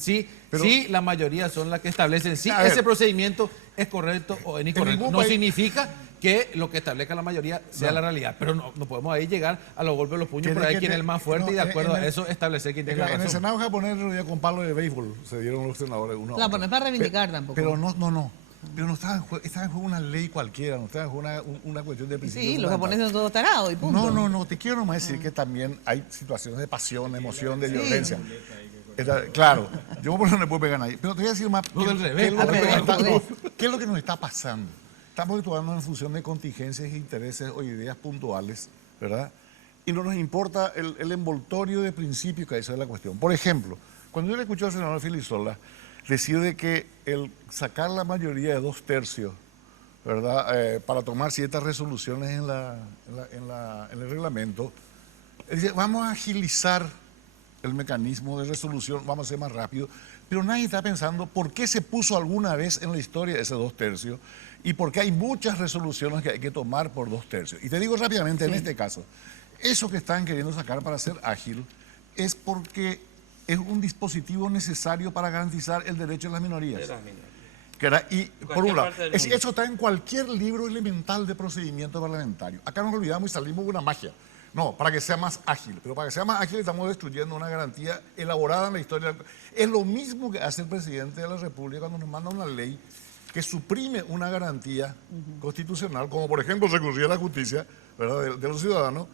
pero- la mayoría son las que establecen si A ver. ese procedimiento es correcto o es incorrecto. ningún No país- significa que lo que establezca la mayoría sea la realidad, pero no podemos ahí llegar a los golpes de los puños Tiene por ahí que quién es te- el más fuerte y de no, acuerdo en a el- eso establecer quién tiene la En el razón. Senado japonés el otro día con palo de béisbol se dieron los senadores uno a Claro, otro. pero no es para reivindicar tampoco. Pero no. Pero no estaba en juego una ley cualquiera, no estaba en juego una cuestión de principio. Sí, los japoneses son todos tarados y punto. No, te quiero nomás decir que también hay situaciones de pasión, de emoción, de violencia. Claro, yo por eso no le puedo pegar ahí. Pero te voy a decir más. No, del ¿qué es revés, lo al que nos revés, está- al revés. ¿Qué es lo que nos está pasando? Estamos actuando en función de contingencias, intereses o ideas puntuales, ¿verdad? Y no nos importa el envoltorio de principios que hay sobre la cuestión. Por ejemplo, cuando yo le escuché al senador Filisola decir de que el sacar la mayoría de 2/3, ¿verdad? Para tomar ciertas resoluciones en el reglamento, él dice, vamos a agilizar el mecanismo de resolución, vamos a ser más rápido, pero nadie está pensando por qué se puso alguna vez en la historia ese 2/3 y por qué hay muchas resoluciones que hay que tomar por 2/3. Y te digo rápidamente, en este caso, eso que están queriendo sacar para ser ágil es porque es un dispositivo necesario para garantizar el derecho de las minorías. Y por un lado, parte del es decir, mundo. eso está en cualquier libro elemental de procedimiento parlamentario. Acá nos olvidamos y salimos con una magia. No, para que sea más ágil. Pero para que sea más ágil estamos destruyendo una garantía elaborada en la historia. Es lo mismo que hace el presidente de la República cuando nos manda una ley que suprime una garantía constitucional, como por ejemplo recurrir a la justicia, ¿verdad?, de los ciudadanos,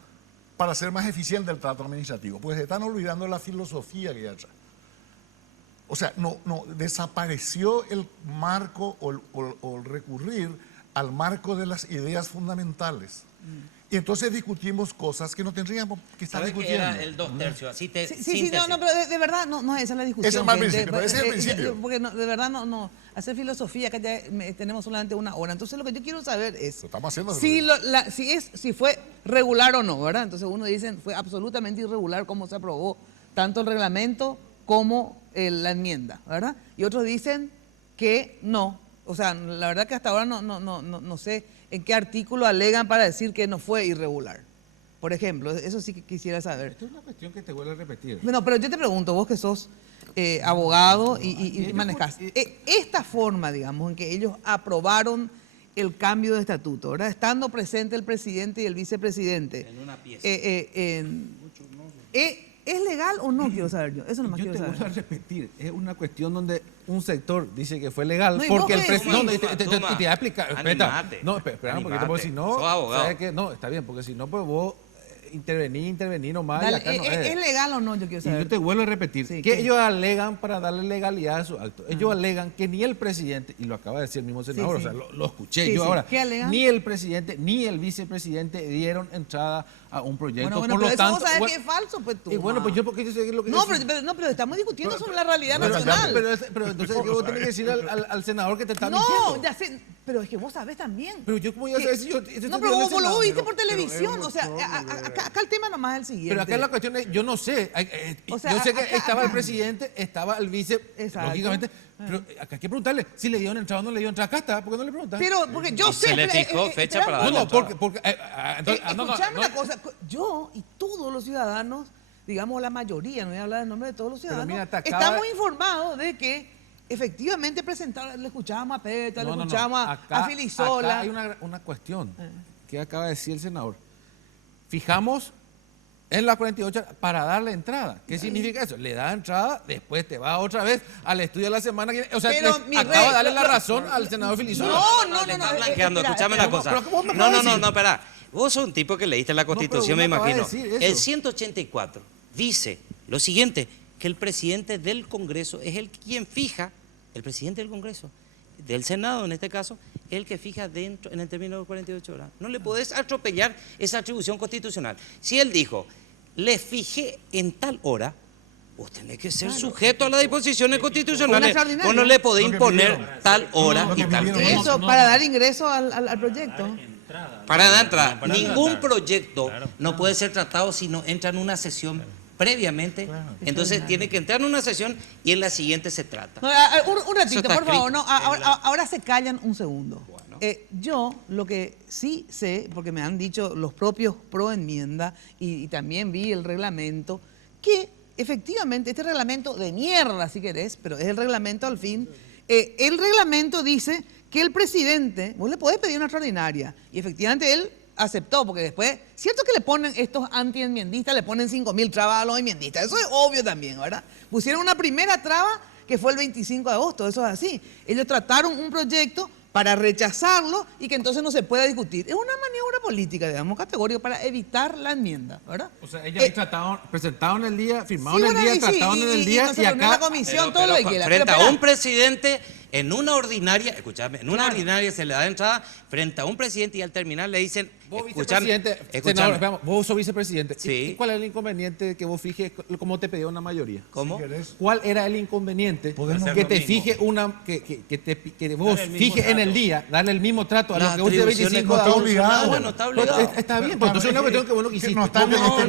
para ser más eficiente el trato administrativo. Pues están olvidando la filosofía que hay atrás. O sea, no desapareció el marco o el recurrir al marco de las ideas fundamentales. Y entonces discutimos cosas que no tendríamos que estar discutiendo. Era el 2/3, así te Sí, no, pero de verdad no esa es la discusión. Ese es más gente. principio, ese es el principio. Porque de verdad no, hacer filosofía, que ya tenemos solamente una hora. Entonces lo que yo quiero saber es Lo estamos haciendo. si fue regular o no, ¿verdad? Entonces uno dice, fue absolutamente irregular cómo se aprobó tanto el reglamento como la enmienda, ¿verdad? Y otros dicen que no. O sea, la verdad que hasta ahora no sé en qué artículo alegan para decir que no fue irregular. Por ejemplo, eso sí que quisiera saber. Esto es una cuestión que te vuelve a repetir. Bueno, pero yo te pregunto, vos que sos abogado y manejás, esta forma, digamos, en que ellos aprobaron el cambio de estatuto, ¿verdad? Estando presente el presidente y el vicepresidente. En una pieza. ¿Es legal o no? Quiero saber yo. Eso nomás Yo quiero te saber. vuelvo a repetir, es una cuestión donde un sector dice que fue legal No, y porque vos el qué presidente... decís. No, te voy a explicar. Animate. No, espera un poquito, porque si no... Sos abogado. ¿sabes qué? No, está bien, porque si no, pues vos intervenís nomás Dale, y acá no es. ¿Es legal o no? Yo quiero Y saber. yo te vuelvo a repetir, Sí, que ¿qué? ellos alegan para darle legalidad a su acto. Ellos alegan que ni el presidente, y lo acaba de decir el mismo senador, sí. o sea, lo escuché Sí, yo sí. ahora, ¿Qué alegan? ni el presidente ni el vicepresidente dieron entrada a un proyecto. Bueno, por pero lo eso tanto, vos sabés bueno, que es falso, pues tú. y bueno, pues yo porque yo sé lo que No, es- pero estamos discutiendo sobre la realidad pero, nacional. pero entonces vos tenés que decir al senador que te está No, mintiendo. ya sé, pero es que vos sabés también. Pero yo como ya sabes si yo... No, pero vos lo viste por televisión, o sea, acá el tema nomás es el siguiente. Pero acá la cuestión es, yo no sé, O sea, yo sé que acá- estaba el acá- presidente, estaba el vice, Exacto. lógicamente, pero acá hay que preguntarle si le dieron entrada o no le dieron entrada. Acá está, ¿por qué no le preguntan? Pero, porque yo Y sé... se le espera, fijó fecha para no, darle no, entrada. porque entonces, Escuchame una cosa, yo y todos los ciudadanos, digamos la mayoría, no voy a hablar en nombre de todos los Pero ciudadanos, mira, te acaba- estamos informados de que efectivamente presentaron, le escuchábamos a Petra, le escuchábamos Acá- a Filisola. acá hay una cuestión que acaba de decir el senador. Fijamos en la 48 para darle entrada. ¿Qué significa eso? Le da entrada, después te vas otra vez al estudio de la semana que viene. O sea, Pero, mi acaba rey, de darle la razón al senador Filisola. Le está blanqueando. espera, Escúchame espera, una cosa. pero ¿cómo me No, acabas de decir? espera. Vos sos un tipo que leíste la Constitución, pero me vos me acabas imagino. de decir eso. El 184 dice lo siguiente, que el presidente del Congreso es el quien fija, el presidente del Congreso, del Senado en este caso, el que fija dentro en el término de 48 horas. No le podés atropellar esa atribución constitucional. Si él dijo, le fijé en tal hora, vos tenés que ser sujeto a las disposiciones constitucionales. extraordinaria. Vos no le podés Lo que imponer pidieron. tal hora Lo y que tal pidieron. día. Eso, para dar ingreso al proyecto. Para dar entrada, ningún proyecto no puede ser tratado si no entra en una sesión previamente. Entonces tiene que entrar en una sesión y en la siguiente se trata. No, un ratito, está por favor, no, escrito ahora se callan un segundo. Yo lo que sí sé, porque me han dicho los propios pro enmienda y también vi el reglamento, que efectivamente este reglamento de mierda, si querés, pero es el reglamento al fin, el reglamento dice que el presidente, vos le podés pedir una extraordinaria, y efectivamente él aceptó, porque después, cierto que le ponen estos antienmiendistas, le ponen 5.000 trabas a los enmiendistas, eso es obvio también, ¿verdad? Pusieron una primera traba que fue el 25 de agosto, eso es así. Ellos trataron un proyecto para rechazarlo y que entonces no se pueda discutir. Es una maniobra política, digamos, categórica para evitar la enmienda, ¿verdad? O sea, ellos presentaron el día, firmaron Sí, el bueno, día, y sí, trataron en el y día no se y reunió en la acá... comisión, todo lo que quiera. Frente Pero a espera. un presidente, en una ordinaria, escúchame, en una ordinaria se le da entrada frente a un presidente y al terminar le dicen, Vos escúchame, vicepresidente, senador, esperamos, vos sos vicepresidente. Sí. ¿Y cuál es el inconveniente de que vos fijes cómo te pedía una mayoría? ¿Cómo? Si querés. ¿Cuál era el inconveniente Podemos- que te fije una que vos fijes en el día, darle el mismo trato a lo que vos de 25 no está agosto? obligado. Bueno, está Pero obligado. está bien, pues entonces es una cuestión que vos no quisiste. No está bien. Porque-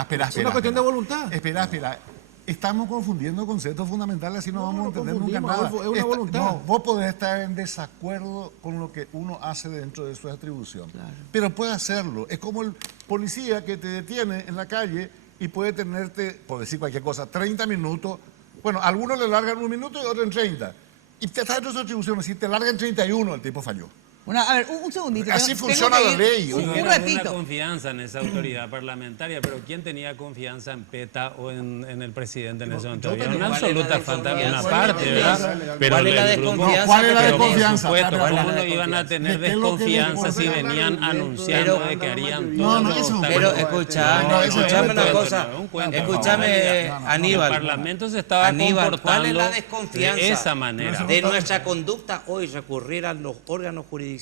Espera. Es una cuestión de voluntad. Espera. Estamos confundiendo conceptos fundamentales, así no vamos a entender nunca confundimos, nada. Adolfo, es una voluntad. No, vos podés estar en desacuerdo con lo que uno hace dentro de su atribución, pero puede hacerlo. Es como el policía que te detiene en la calle y puede tenerte, por decir cualquier cosa, 30 minutos. Bueno, a algunos le largan 1 minuto y otros en 30. Y te está dentro de su atribución. Si te largan 31, el tipo falló. A ver, un segundito. Así funciona la ley. Un ratito. Una confianza en esa autoridad parlamentaria, pero ¿quién tenía confianza en PETA o en el presidente en ese momento? Había una absoluta falta de una parte, ¿verdad? Pero ¿Cuál es la desconfianza? ¿Cuál es la pero por desconfianza? supuesto, ¿Cuál es la ¿cómo no iban a tener desconfianza si venían anunciando de que harían todo? Pero escúchame una cosa. Escúchame, Aníbal. El Parlamento se estaba comportando ¿cuál es la desconfianza de esa manera? de nuestra conducta hoy recurrir a los órganos jurídicos?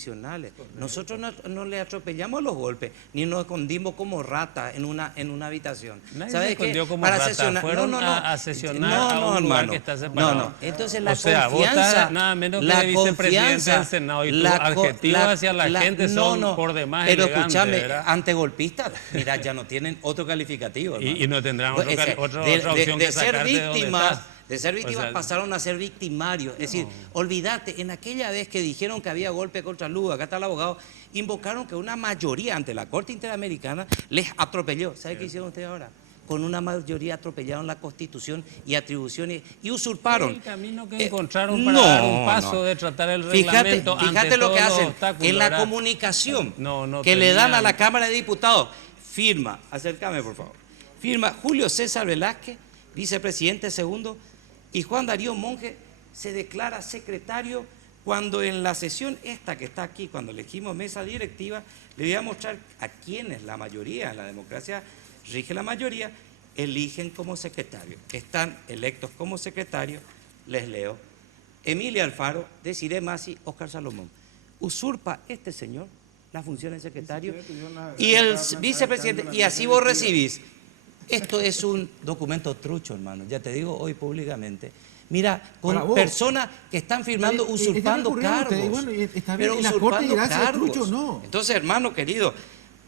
Nosotros no le atropellamos los golpes, ni nos escondimos como ratas en una habitación. Nadie ¿Sabe se escondió qué? como Para rata. sesionar, Fueron a sesionar a un lugar que está separado. Entonces la o sea, confianza, vos estás nada menos que vicepresidente del Senado y tus adjetivos hacia la gente son por demás pero elegantes, escúchame, ¿verdad? Antegolpistas, mira, ya no tienen otro calificativo. Y no tendrán otra opción de que ser sacarte de donde víctimas. estás. De ser víctimas O sea, pasaron a ser victimarios. Es decir, olvídate, en aquella vez que dijeron que había golpe contra Lugo, acá está el abogado, invocaron que una mayoría ante la Corte Interamericana les atropelló. ¿Sabe qué hicieron ustedes ahora? Con una mayoría atropellaron la Constitución y atribuciones y usurparon. El camino que encontraron para dar un paso de tratar el reglamento Fíjate ante lo que todos los hacen obstáculos, en la ¿verdad? comunicación No que le dan a tenían- la Cámara de Diputados. Firma, acércame por favor. Firma Julio César Velázquez, vicepresidente segundo, y Juan Darío Monge se declara secretario cuando en la sesión esta que está aquí, cuando elegimos mesa directiva, le voy a mostrar a quienes la mayoría, en la democracia rige la mayoría, eligen como secretario. Están electos como secretario, les leo, Emilia Alfaro, Desiree Masi, Óscar Salomón. Usurpa este señor la función de secretario y el vicepresidente, y así vos recibís. Esto es un documento trucho, hermano, ya te digo hoy públicamente. Mira, con personas que están firmando, usurpando cargos. Pero usurpando cargos. Entonces, hermano querido,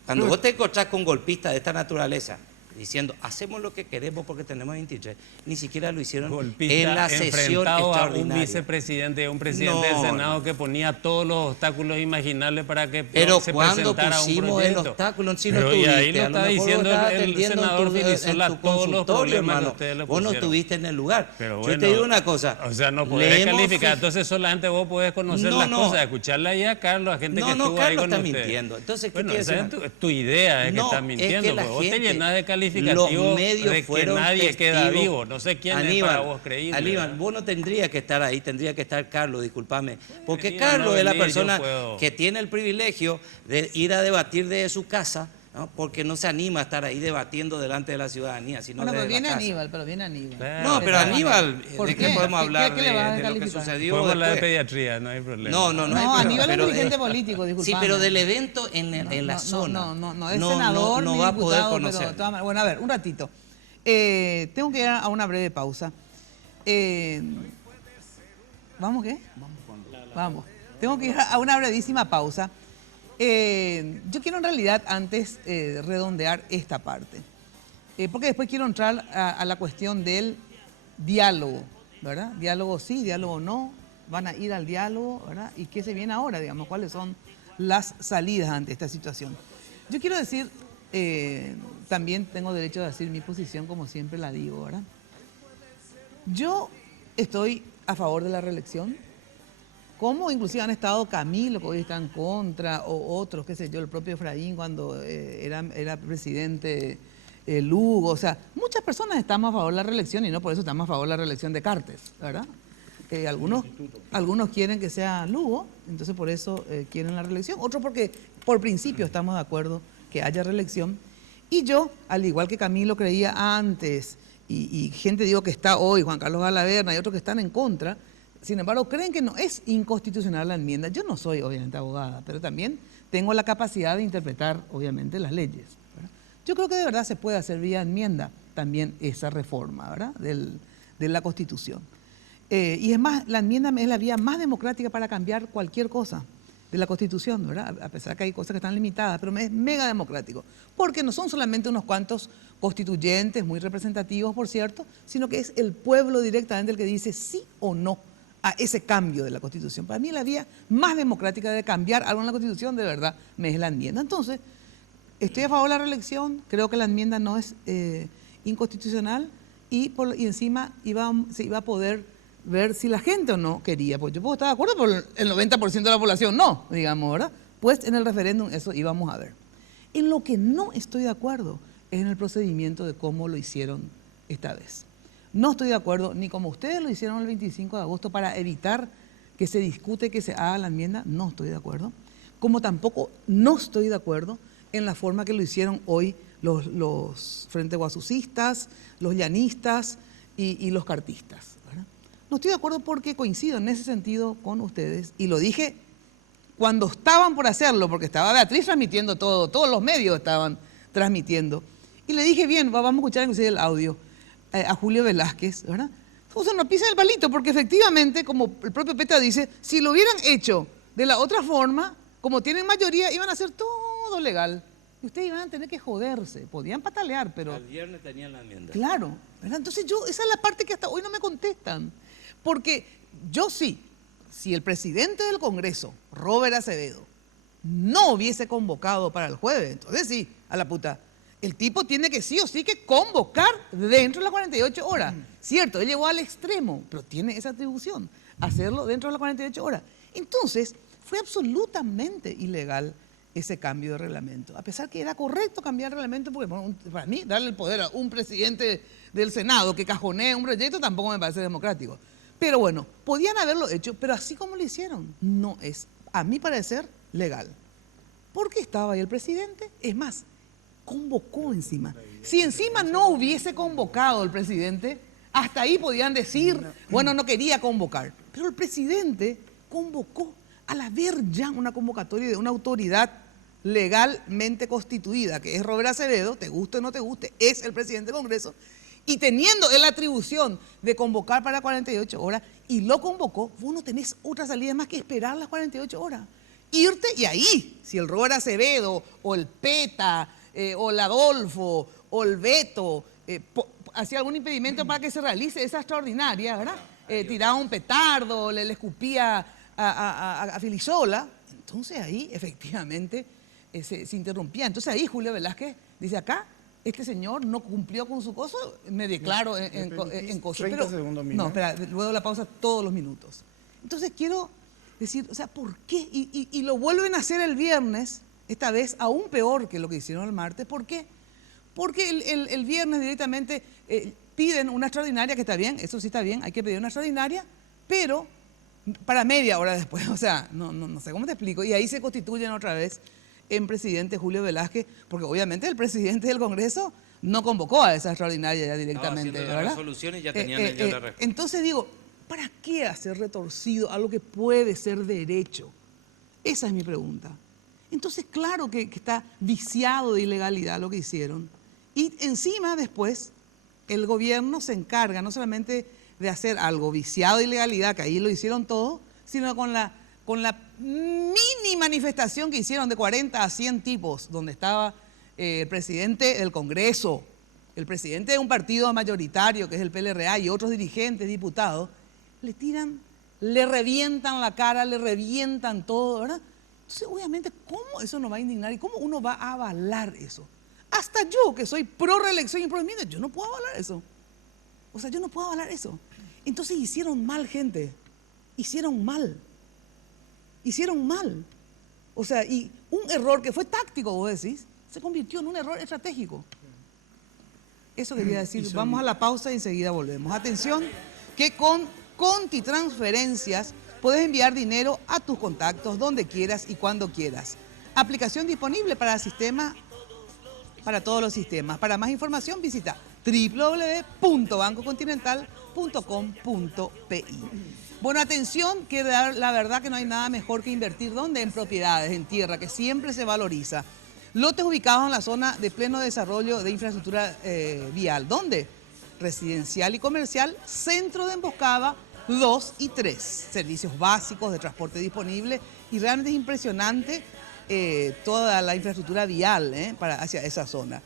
cuando vos te encontrás con golpistas de esta naturaleza, diciendo, hacemos lo que queremos porque tenemos 23, ni siquiera lo hicieron Golpista en la sesión enfrentado a un extraordinaria. vicepresidente, un presidente del Senado que ponía todos los obstáculos imaginables para que Pero se cuando presentara un pusimos el proyecto. obstáculo, si no Pero, y ahí estuviste, lo a lo está mejor diciendo vos estabas el atendiendo senador en Filisola, tu todos los consultorio, problemas que hermano. ustedes le Vos no pusieron. estuviste en el lugar. Pero Yo bueno, te digo una cosa. O sea, no podés calificar. fij- Entonces solamente vos podés conocer las cosas, escucharle ahí a Carlos, a gente que estuvo ahí Carlos con está ustedes. mintiendo. Entonces, ¿qué Bueno, quiere esa decir? es tu idea, es que No, estás es mintiendo. que la Porque vos te gente, llenás de los calificativos medios de que fueron nadie queda testigos. vivo. No sé quién es para vos creíble. Aníbal, ¿verdad? vos no tendrías que estar ahí, tendría que estar Carlos, discúlpame. Porque venir, Carlos no es la venir, persona yo puedo. que tiene el privilegio de ir a debatir desde su casa, ¿no? Porque no se anima a estar ahí debatiendo delante de la ciudadanía, sino Bueno, pero desde viene la casa. Aníbal, pero viene Aníbal. No, pero Aníbal, ¿Por ¿de qué? qué podemos ¿Qué- hablar qué le vas a de lo que calificar? sucedió Podemos hablar de después? pediatría, no hay problema. No, No, hay problema, Aníbal es pero, un dirigente político, disculpame. Sí, pero del evento en la zona. No, es senador no ni va a poder diputado, pero conocer. de todas maneras- bueno, a ver, un ratito. Tengo que ir a una breve pausa. ¿Vamos qué? Vamos. Tengo que ir a una brevísima pausa. Yo quiero en realidad antes redondear esta parte. Porque después quiero entrar a la cuestión del diálogo, ¿verdad? Diálogo sí, diálogo no. Van a ir al diálogo, ¿verdad? ¿Y qué se viene ahora, digamos? ¿Cuáles son las salidas ante esta situación? Yo quiero decir, también tengo derecho a decir mi posición, como siempre la digo, ¿verdad? Yo estoy a favor de la reelección, como inclusive han estado Camilo, que hoy está en contra, o otros, qué sé yo, el propio Efraín cuando era presidente Lugo. O sea, muchas personas estamos a favor de la reelección y no por eso estamos a favor de la reelección de Cartes, ¿verdad? Algunos quieren que sea Lugo, entonces por eso quieren la reelección. Otros porque por principio estamos de acuerdo que haya reelección. Y yo, al igual que Camilo creía antes, y gente digo que está hoy, Juan Carlos Galaverna y otros que están en contra, sin embargo, creen que no es inconstitucional la enmienda. Yo no soy, obviamente, abogada, pero también tengo la capacidad de interpretar, obviamente, las leyes, ¿verdad? Yo creo que de verdad se puede hacer vía enmienda también esa reforma, ¿verdad?, de la Constitución. Y es más, la enmienda es la vía más democrática para cambiar cualquier cosa de la Constitución, ¿verdad? A pesar que hay cosas que están limitadas, pero es mega democrático. Porque no son solamente unos cuantos constituyentes, muy representativos, por cierto, sino que es el pueblo directamente el que dice sí o no a ese cambio de la Constitución. Para mí la vía más democrática de cambiar algo en la Constitución, de verdad, me es la enmienda. Entonces, estoy a favor de la reelección, creo que la enmienda no es inconstitucional y encima se iba a poder ver si la gente o no quería. Pues yo puedo estar de acuerdo, pero el 90% de la población no, digamos, ¿verdad? Pues en el referéndum eso íbamos a ver. En lo que no estoy de acuerdo es en el procedimiento de cómo lo hicieron esta vez. No estoy de acuerdo ni como ustedes lo hicieron el 25 de agosto para evitar que se discute, que se haga la enmienda, no estoy de acuerdo. Como tampoco no estoy de acuerdo en la forma que lo hicieron hoy los frente guasucistas, los llanistas y los cartistas, ¿verdad? No estoy de acuerdo porque coincido en ese sentido con ustedes y lo dije cuando estaban por hacerlo, porque estaba Beatriz transmitiendo todo, todos los medios estaban transmitiendo. Y le dije, bien, vamos a escuchar inclusive el audio a Julio Velázquez, ¿verdad? O sea, no pisen el palito, porque efectivamente, como el propio Peta dice, si lo hubieran hecho de la otra forma, como tienen mayoría, iban a hacer todo legal. Y ustedes iban a tener que joderse. Podían patalear, pero... El viernes tenían la enmienda. Claro, ¿verdad? Entonces esa es la parte que hasta hoy no me contestan. Porque yo sí, si el presidente del Congreso, Robert Acevedo, no hubiese convocado para el jueves, entonces sí, a la puta. El tipo tiene que sí o sí que convocar dentro de las 48 horas. Cierto, él llegó al extremo, pero tiene esa atribución, hacerlo dentro de las 48 horas. Entonces, fue absolutamente ilegal ese cambio de reglamento. A pesar que era correcto cambiar el reglamento, porque bueno, para mí darle el poder a un presidente del Senado que cajonee un proyecto tampoco me parece democrático. Pero bueno, podían haberlo hecho, pero así como lo hicieron, no es, a mi parecer, legal. Porque estaba ahí el presidente, es más, convocó encima. Si encima no hubiese convocado el presidente, hasta ahí podían decir, bueno, no quería convocar. Pero el presidente convocó al haber ya una convocatoria de una autoridad legalmente constituida, que es Robert Acevedo, te guste o no te guste, es el presidente del Congreso, y teniendo él la atribución de convocar para 48 horas, y lo convocó, vos no tenés otra salida más que esperar las 48 horas. Irte y ahí, si el Robert Acevedo, o el Peta, o el Adolfo, o el Beto, hacía algún impedimento para que se realice esa extraordinaria, ¿verdad? Tiraba un petardo, le escupía a Filisola, entonces ahí efectivamente se interrumpía. Entonces ahí Julio Velázquez dice, acá este señor no cumplió con su cosa, me declaro en cosa. 30 segundos, no, espera, luego de la pausa todos los minutos. Entonces quiero decir, o sea, ¿por qué? Y lo vuelven a hacer el viernes, esta vez aún peor que lo que hicieron el martes. ¿Por qué? Porque el viernes directamente piden una extraordinaria, que está bien, eso sí está bien, hay que pedir una extraordinaria, pero para media hora después, o sea, no sé cómo te explico, y ahí se constituyen otra vez en presidente Julio Velázquez, porque obviamente el presidente del Congreso no convocó a esa extraordinaria ya directamente, ¿verdad? Las resoluciones ya tenían ellos la respuesta. Entonces digo, ¿para qué hacer retorcido algo que puede ser derecho? Esa es mi pregunta. Entonces, claro que está viciado de ilegalidad lo que hicieron. Y encima después el gobierno se encarga no solamente de hacer algo viciado de ilegalidad, que ahí lo hicieron todo, sino con la mini manifestación que hicieron de 40 a 100 tipos, donde estaba el presidente del Congreso, el presidente de un partido mayoritario, que es el PLRA, y otros dirigentes, diputados, le tiran, le revientan la cara, le revientan todo, ¿verdad? Entonces, obviamente, ¿cómo eso nos va a indignar y cómo uno va a avalar eso? Hasta yo, que soy pro reelección y pro enmienda, yo no puedo avalar eso. O sea, yo no puedo avalar eso. Entonces hicieron mal, gente. Hicieron mal. Hicieron mal. O sea, y un error que fue táctico, vos decís, se convirtió en un error estratégico. Eso quería decir. Vamos a la pausa y enseguida volvemos. Atención, que con Contitransferencias puedes enviar dinero a tus contactos donde quieras y cuando quieras. Aplicación disponible para todos los sistemas. Para más información visita www.bancocontinental.com.pi. Bueno, atención, que la verdad que no hay nada mejor que invertir. ¿Dónde? En propiedades, en tierra, que siempre se valoriza. Lotes ubicados en la zona de pleno desarrollo de infraestructura vial. ¿Dónde? Residencial y comercial, centro de emboscada 2 y 3. Servicios básicos de transporte disponible y realmente es impresionante toda la infraestructura vial hacia esa zona.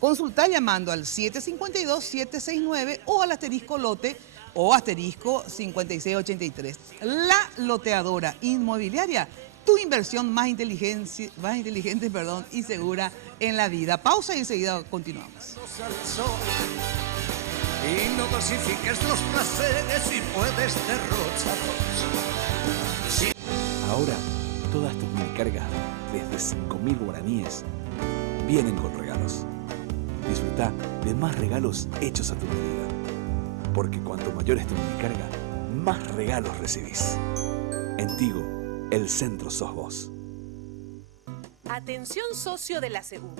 Consulta llamando al 752-769 o al asterisco lote o asterisco 5683. La Loteadora Inmobiliaria, tu inversión más inteligente y segura en la vida. Pausa y enseguida continuamos. Y no dosifiques los placeres y puedes derrocharlos. Sí. Ahora, todas tus minicargas, desde 5.000 guaraníes, vienen con regalos. Disfruta de más regalos hechos a tu medida. Porque cuanto mayor es tu minicarga, más regalos recibís. En Tigo, el centro sos vos. Atención socio de la CEU.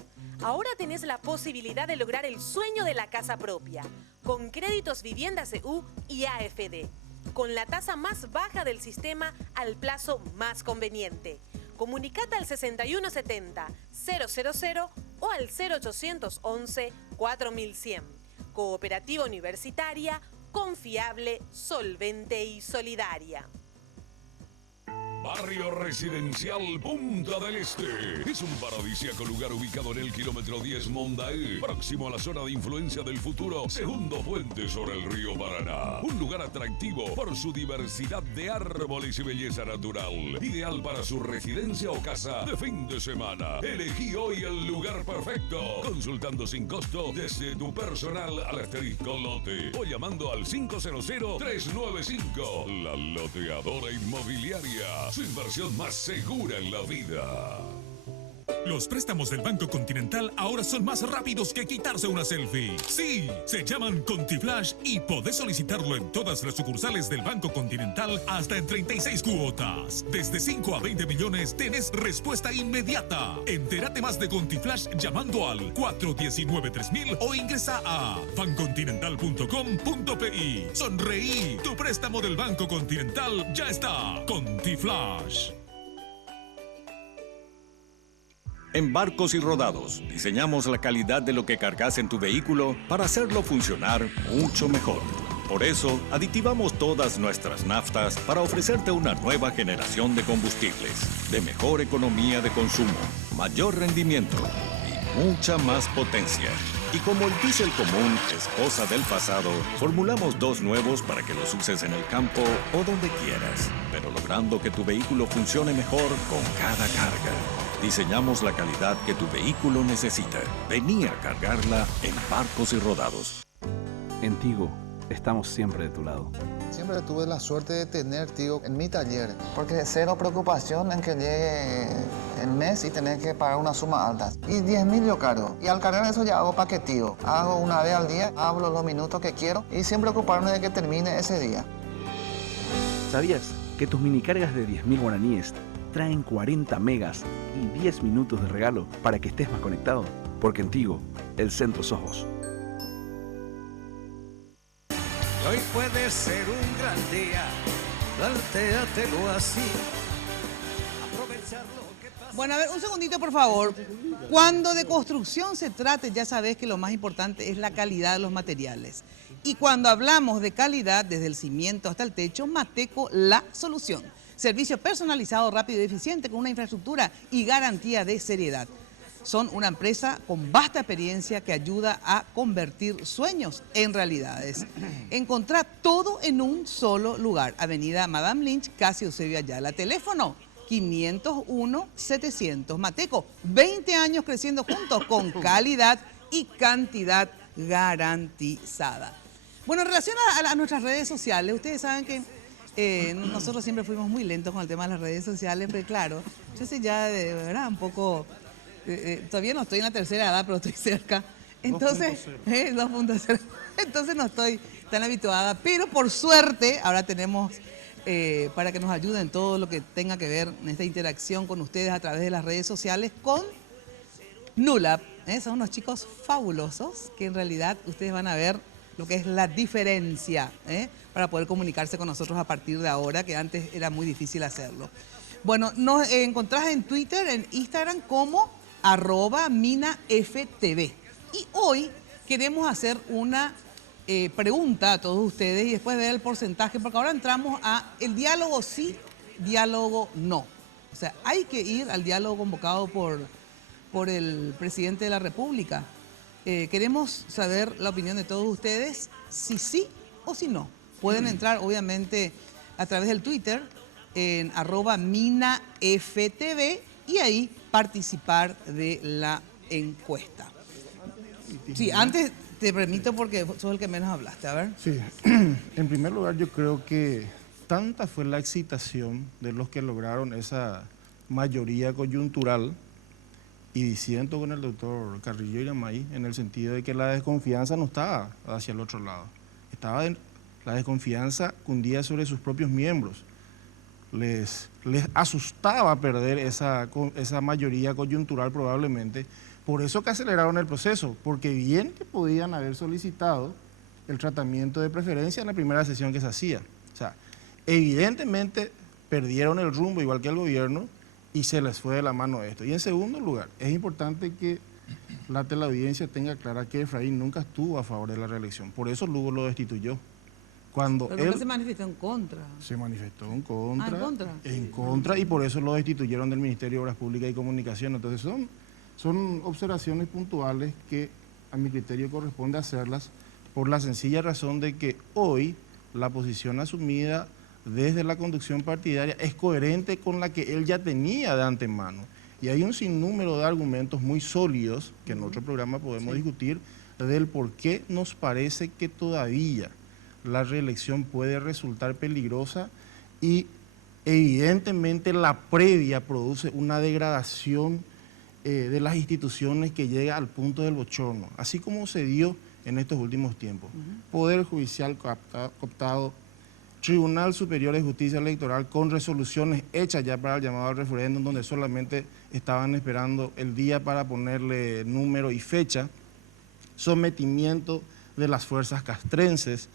Ahora tenés la posibilidad de lograr el sueño de la casa propia, con créditos Vivienda CEU y AFD, con la tasa más baja del sistema al plazo más conveniente. Comunicate al 6170-000 o al 0811-4100. Cooperativa Universitaria, confiable, solvente y solidaria. Barrio Residencial Punta del Este. Es un paradisíaco lugar ubicado en el kilómetro 10 Mondaé, próximo a la zona de influencia del futuro segundo puente sobre el río Paraná. Un lugar atractivo por su diversidad de árboles y belleza natural. Ideal para su residencia o casa de fin de semana. Elegí hoy el lugar perfecto. Consultando sin costo desde tu personal al asterisco lote o llamando al 500-395. La Loteadora Inmobiliaria. Su inversión más segura en la vida. Los préstamos del Banco Continental ahora son más rápidos que quitarse una selfie. Sí, se llaman ContiFlash y podés solicitarlo en todas las sucursales del Banco Continental hasta en 36 cuotas. Desde 5 a 20 millones tenés respuesta inmediata. Entérate más de ContiFlash llamando al 419-3000 o ingresa a bancontinental.com.pi. Sonreí, tu préstamo del Banco Continental ya está. ContiFlash. En Barcos y Rodados, diseñamos la calidad de lo que cargas en tu vehículo para hacerlo funcionar mucho mejor. Por eso, aditivamos todas nuestras naftas para ofrecerte una nueva generación de combustibles, de mejor economía de consumo, mayor rendimiento y mucha más potencia. Y como el diésel común es cosa del pasado, formulamos dos nuevos para que los uses en el campo o donde quieras, pero logrando que tu vehículo funcione mejor con cada carga. Diseñamos la calidad que tu vehículo necesita. Vení a cargarla en Barcos y Rodados. En Tigo, estamos siempre de tu lado. Siempre tuve la suerte de tener Tigo en mi taller, porque cero preocupación en que llegue el mes y tener que pagar una suma alta. Y 10.000 yo cargo. Y al cargar eso ya hago paqueteo. Hago una vez al día, hablo los minutos que quiero y sin preocuparme de que termine ese día. ¿Sabías que tus minicargas de 10.000 guaraníes traen 40 megas y 10 minutos de regalo para que estés más conectado? Porque en Tigo, el centro sos vos. Hoy puede ser un gran día, plantéatelo así. Aprovechar lo que pasa. Bueno, a ver, un segundito, por favor. Cuando de construcción se trate, ya sabés que lo más importante es la calidad de los materiales. Y cuando hablamos de calidad, desde el cimiento hasta el techo, Mateco, la solución. Servicio personalizado, rápido y eficiente, con una infraestructura y garantía de seriedad. Son una empresa con vasta experiencia que ayuda a convertir sueños en realidades. Encontrá todo en un solo lugar. Avenida Madame Lynch, casi Eusebio Ayala. Teléfono 501-700. Mateco, 20 años creciendo juntos con calidad y cantidad garantizada. Bueno, en relación a nuestras redes sociales, ustedes saben que nosotros siempre fuimos muy lentos con el tema de las redes sociales, pero claro, yo sé ya de verdad un poco, todavía no estoy en la tercera edad, pero estoy cerca. Entonces, 2.0. Entonces no estoy tan habituada, pero por suerte ahora tenemos para que nos ayuden todo lo que tenga que ver en esta interacción con ustedes a través de las redes sociales con Nulap. Son unos chicos fabulosos que en realidad ustedes van a ver lo que es la diferencia para poder comunicarse con nosotros a partir de ahora, que antes era muy difícil hacerlo. Bueno, nos encontrás en Twitter, en Instagram como @minaftv. Y hoy queremos hacer una pregunta a todos ustedes y después ver el porcentaje, porque ahora entramos a el diálogo sí, diálogo no. O sea, hay que ir al diálogo convocado por el presidente de la República. Queremos saber la opinión de todos ustedes, si sí o si no. Pueden entrar, obviamente, a través del Twitter, en @minaftv y ahí participar de la encuesta. Sí, antes te permito porque sos el que menos hablaste, a ver. Sí, en primer lugar yo creo que tanta fue la excitación de los que lograron esa mayoría coyuntural, y disiento con el doctor Carrillo Iramay en el sentido de que la desconfianza no estaba hacia el otro lado, la desconfianza cundía sobre sus propios miembros. Les asustaba perder esa mayoría coyuntural probablemente, por eso que aceleraron el proceso, porque bien que podían haber solicitado el tratamiento de preferencia en la primera sesión que se hacía. O sea, evidentemente perdieron el rumbo igual que el gobierno y se les fue de la mano esto. Y en segundo lugar, es importante que la teleaudiencia tenga clara que Efraín nunca estuvo a favor de la reelección, por eso Lugo lo destituyó. Cuando Pero nunca se manifestó en contra. Se manifestó en contra. ¿En contra? En contra, y por eso lo destituyeron del Ministerio de Obras Públicas y Comunicación. Entonces son observaciones puntuales que a mi criterio corresponde hacerlas por la sencilla razón de que hoy la posición asumida desde la conducción partidaria es coherente con la que él ya tenía de antemano. Y hay un sinnúmero de argumentos muy sólidos que en otro programa podemos discutir del por qué nos parece que todavía la reelección puede resultar peligrosa, y evidentemente la previa produce una degradación de las instituciones que llega al punto del bochorno, así como se dio en estos últimos tiempos. Poder Judicial cooptado, Tribunal Superior de Justicia Electoral con resoluciones hechas ya para el llamado al referéndum, donde solamente estaban esperando el día para ponerle número y fecha, sometimiento de las fuerzas castrenses,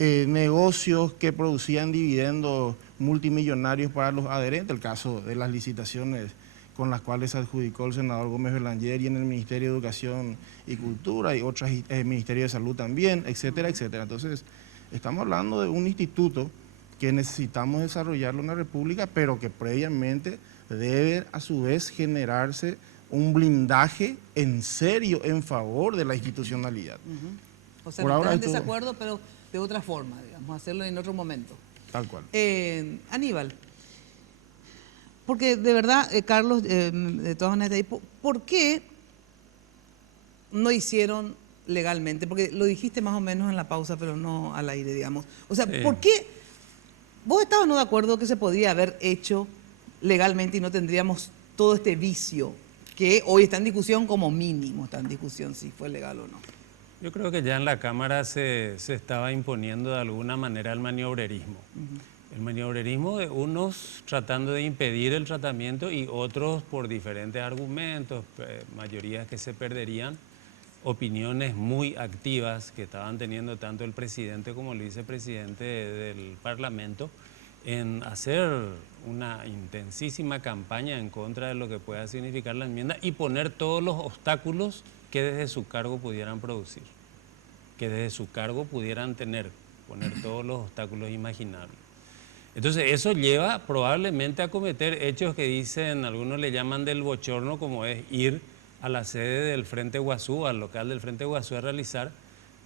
negocios que producían dividendos multimillonarios para los adherentes, el caso de las licitaciones con las cuales se adjudicó el senador Gómez Belanger y en el Ministerio de Educación y Cultura y otros Ministerio de Salud también, etcétera, etcétera. Entonces, estamos hablando de un instituto que necesitamos desarrollarlo en la República, pero que previamente debe a su vez generarse un blindaje en serio en favor de la institucionalidad. O sea, no están en desacuerdo, pero de otra forma, digamos, hacerlo en otro momento. Tal cual. Aníbal, porque de verdad, Carlos, de todas maneras, ¿por qué no hicieron legalmente? Porque lo dijiste más o menos en la pausa, pero no al aire, digamos. O sea, ¿por qué? ¿Vos estabas no de acuerdo que se podía haber hecho legalmente y no tendríamos todo este vicio que hoy está en discusión, como mínimo está en discusión si fue legal o no? Yo creo que ya en la Cámara se estaba imponiendo de alguna manera el maniobrerismo. El maniobrerismo de unos tratando de impedir el tratamiento y otros por diferentes argumentos, mayorías que se perderían, opiniones muy activas que estaban teniendo tanto el presidente como el vicepresidente del Parlamento en hacer una intensísima campaña en contra de lo que pueda significar la enmienda y poner todos los obstáculos que desde su cargo pudieran producir, que desde su cargo pudieran poner todos los obstáculos imaginables. Entonces eso lleva probablemente a cometer hechos que dicen, algunos le llaman del bochorno, como es ir a la sede del Frente Guazú, al local del Frente Guazú a realizar,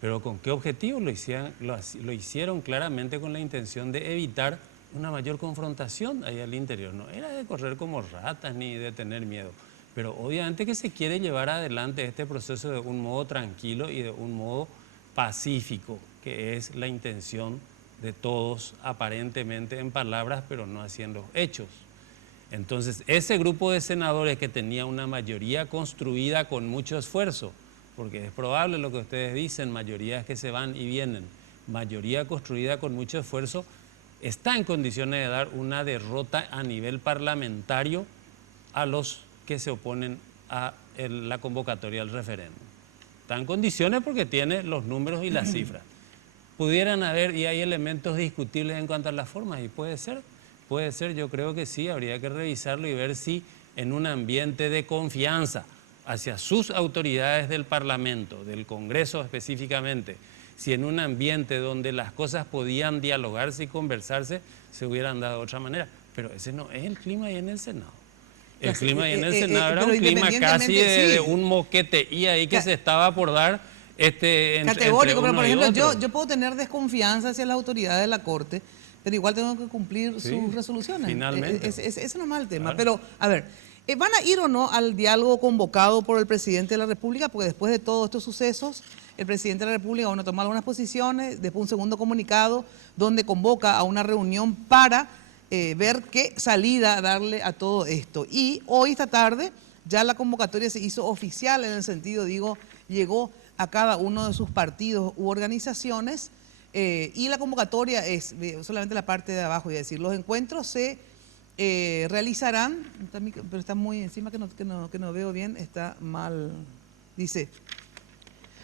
pero ¿con qué objetivo? Lo hicieron claramente con la intención de evitar una mayor confrontación ahí al interior. No era de correr como ratas ni de tener miedo, pero obviamente que se quiere llevar adelante este proceso de un modo tranquilo y de un modo pacífico, que es la intención de todos, aparentemente en palabras, pero no haciendo hechos. Entonces, ese grupo de senadores que tenía una mayoría construida con mucho esfuerzo, porque es probable lo que ustedes dicen, mayorías que se van y vienen, mayoría construida con mucho esfuerzo, está en condiciones de dar una derrota a nivel parlamentario a los que se oponen a la convocatoria al referéndum. Está en condiciones porque tiene los números y las cifras. Pudieran haber, y hay elementos discutibles en cuanto a las formas, y puede ser, yo creo que sí, habría que revisarlo y ver si en un ambiente de confianza hacia sus autoridades del Parlamento, del Congreso específicamente, si en un ambiente donde las cosas podían dialogarse y conversarse, se hubieran dado de otra manera. Pero ese no es el clima ahí en el Senado. El clima ahí en el Senado era un clima casi de un moquete y ahí que se estaba por dar categórico, pero por ejemplo yo puedo tener desconfianza hacia las autoridades de la Corte, pero igual tengo que cumplir sus resoluciones. Finalmente. Ese no es el tema. Claro. Pero, a ver, ¿Van a ir o no al diálogo convocado por el presidente de la República? Porque después de todos estos sucesos, el presidente de la República, bueno, toma algunas posiciones, después un segundo comunicado donde convoca a una reunión para ver qué salida darle a todo esto. Y hoy, esta tarde, ya la convocatoria se hizo oficial en el sentido, digo, llegó a cada uno de sus partidos u organizaciones y la convocatoria es solamente la parte de abajo, es decir, los encuentros se realizarán, pero está muy encima que no veo bien, está mal, dice,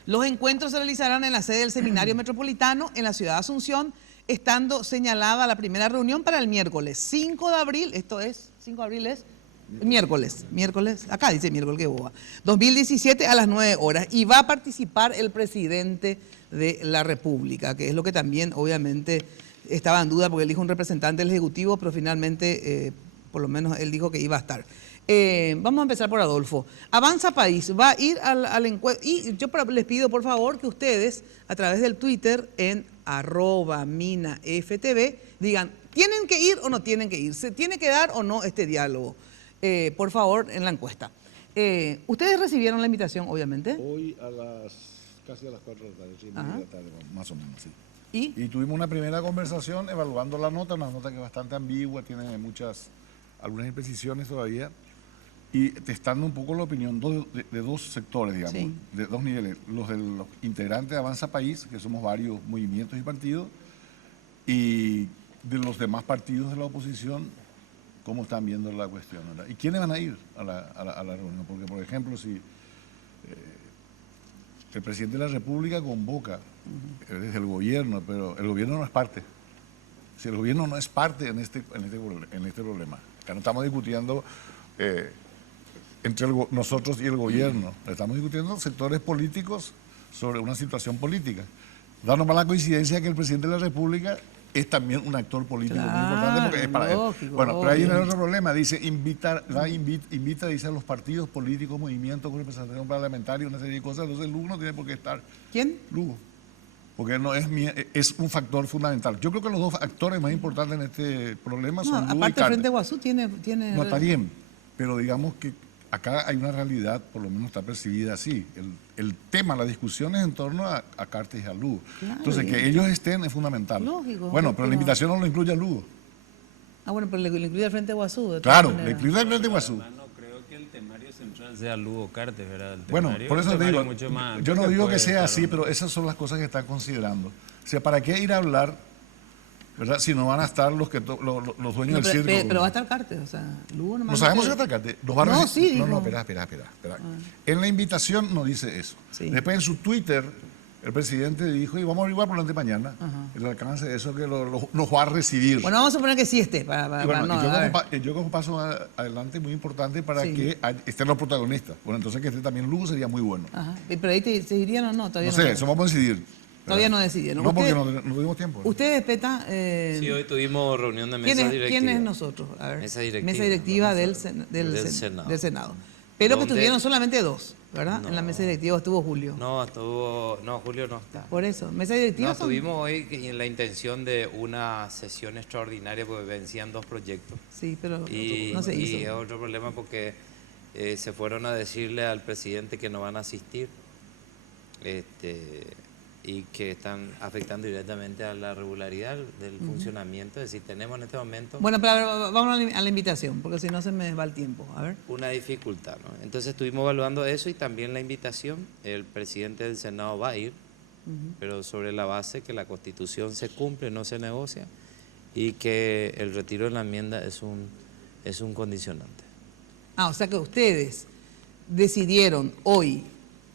los encuentros se realizarán en la sede del Seminario Metropolitano en la ciudad de Asunción, estando señalada la primera reunión para el miércoles 5 de abril, esto es, 5 de abril es miércoles, acá dice miércoles, qué boba, 2017 a las 9 horas, y va a participar el presidente de la República, que es lo que también obviamente estaba en duda porque él dijo un representante del Ejecutivo, pero finalmente por lo menos él dijo que iba a estar. Vamos a empezar por Adolfo. Avanza País va a ir al encuentro, y yo les pido por favor que ustedes a través del Twitter en @minaftv digan, ¿tienen que ir o no tienen que ir? ¿Se tiene que dar o no este diálogo? Por favor, en la encuesta. ¿Ustedes recibieron la invitación, obviamente? Hoy casi a las 4 de la tarde, 5 de la tarde, más o menos, sí. ¿Y? Tuvimos una primera conversación evaluando la nota, una nota que es bastante ambigua, tiene algunas imprecisiones todavía, y testando un poco la opinión de dos sectores, digamos, sí, de dos niveles, los de los integrantes de Avanza País, que somos varios movimientos y partidos, y de los demás partidos de la oposición, cómo están viendo la cuestión, ¿verdad? ¿Y quiénes van a ir a la reunión? Porque, por ejemplo, si el presidente de la República convoca desde el gobierno, pero el gobierno no es parte. Si el gobierno no es parte en este problema, acá no estamos discutiendo entre nosotros y el gobierno, estamos discutiendo sectores políticos sobre una situación política. Da nomás la coincidencia que el presidente de la República es también un actor político muy importante porque es para él. Bueno, pero ahí viene el otro problema, dice, invita, dice, a los partidos políticos, movimientos con representación parlamentaria, una serie de cosas, entonces Lugo no tiene por qué estar. ¿Quién? Lugo. Porque no es un factor fundamental. Yo creo que los dos actores más importantes en este problema son Lugo y aparte, Carter. Frente Guazú tiene... No, está bien, pero digamos que acá hay una realidad, por lo menos está percibida así. El tema, la discusión es en torno a Carter y a Lugo. Claro, entonces, que ellos estén es fundamental. Lógico. Bueno, pero la invitación no lo incluye a Lugo. Ah, bueno, pero le incluye al Frente Guazú. Claro, le incluye al Frente Guazú. No creo que el temario central sea Lugo Carter, ¿verdad? Bueno, por eso te digo, yo no digo que sea así, estar, pero esas son las cosas que están considerando. O sea, ¿para qué ir a hablar, verdad, si no van a estar los dueños del circo? Pero va a estar Carter, o sea, Lugo no sabemos si va a estar Carter. Espera. Ah. En la invitación no dice eso. Sí. Después en su Twitter, el presidente dijo, y vamos a averiguar por delante mañana, el alcance de eso que nos va a recibir. Bueno, vamos a suponer que sí esté. Yo cojo un paso adelante muy importante para que estén los protagonistas. Bueno, entonces que esté también Lugo sería muy bueno. Ajá. ¿Pero ahí se dirían o no? Todavía no sé, eso vamos a decidir. Todavía no decidieron. No, porque no tuvimos tiempo. ¿Ustedes, Peta? Sí, hoy tuvimos reunión de mesa directiva. ¿Quién es nosotros? A ver. Mesa directiva. Mesa directiva del Senado. Pero que tuvieron solamente dos, ¿verdad? No. En la mesa directiva estuvo Julio. No, Julio no está. Por eso, mesa directiva. No, tuvimos hoy la intención de una sesión extraordinaria porque vencían dos proyectos. Sí, pero no se hizo. Y es otro problema porque se fueron a decirle al presidente que no van a asistir. Y que están afectando directamente a la regularidad del funcionamiento. Es decir, tenemos en este momento... Bueno, pero vamos a la invitación, porque si no se me va el tiempo. A ver. Una dificultad, ¿no? Entonces estuvimos evaluando eso y también la invitación. El presidente del Senado va a ir, pero sobre la base que la Constitución se cumple, no se negocia, y que el retiro de la enmienda es un condicionante. Ah, o sea que ustedes decidieron hoy,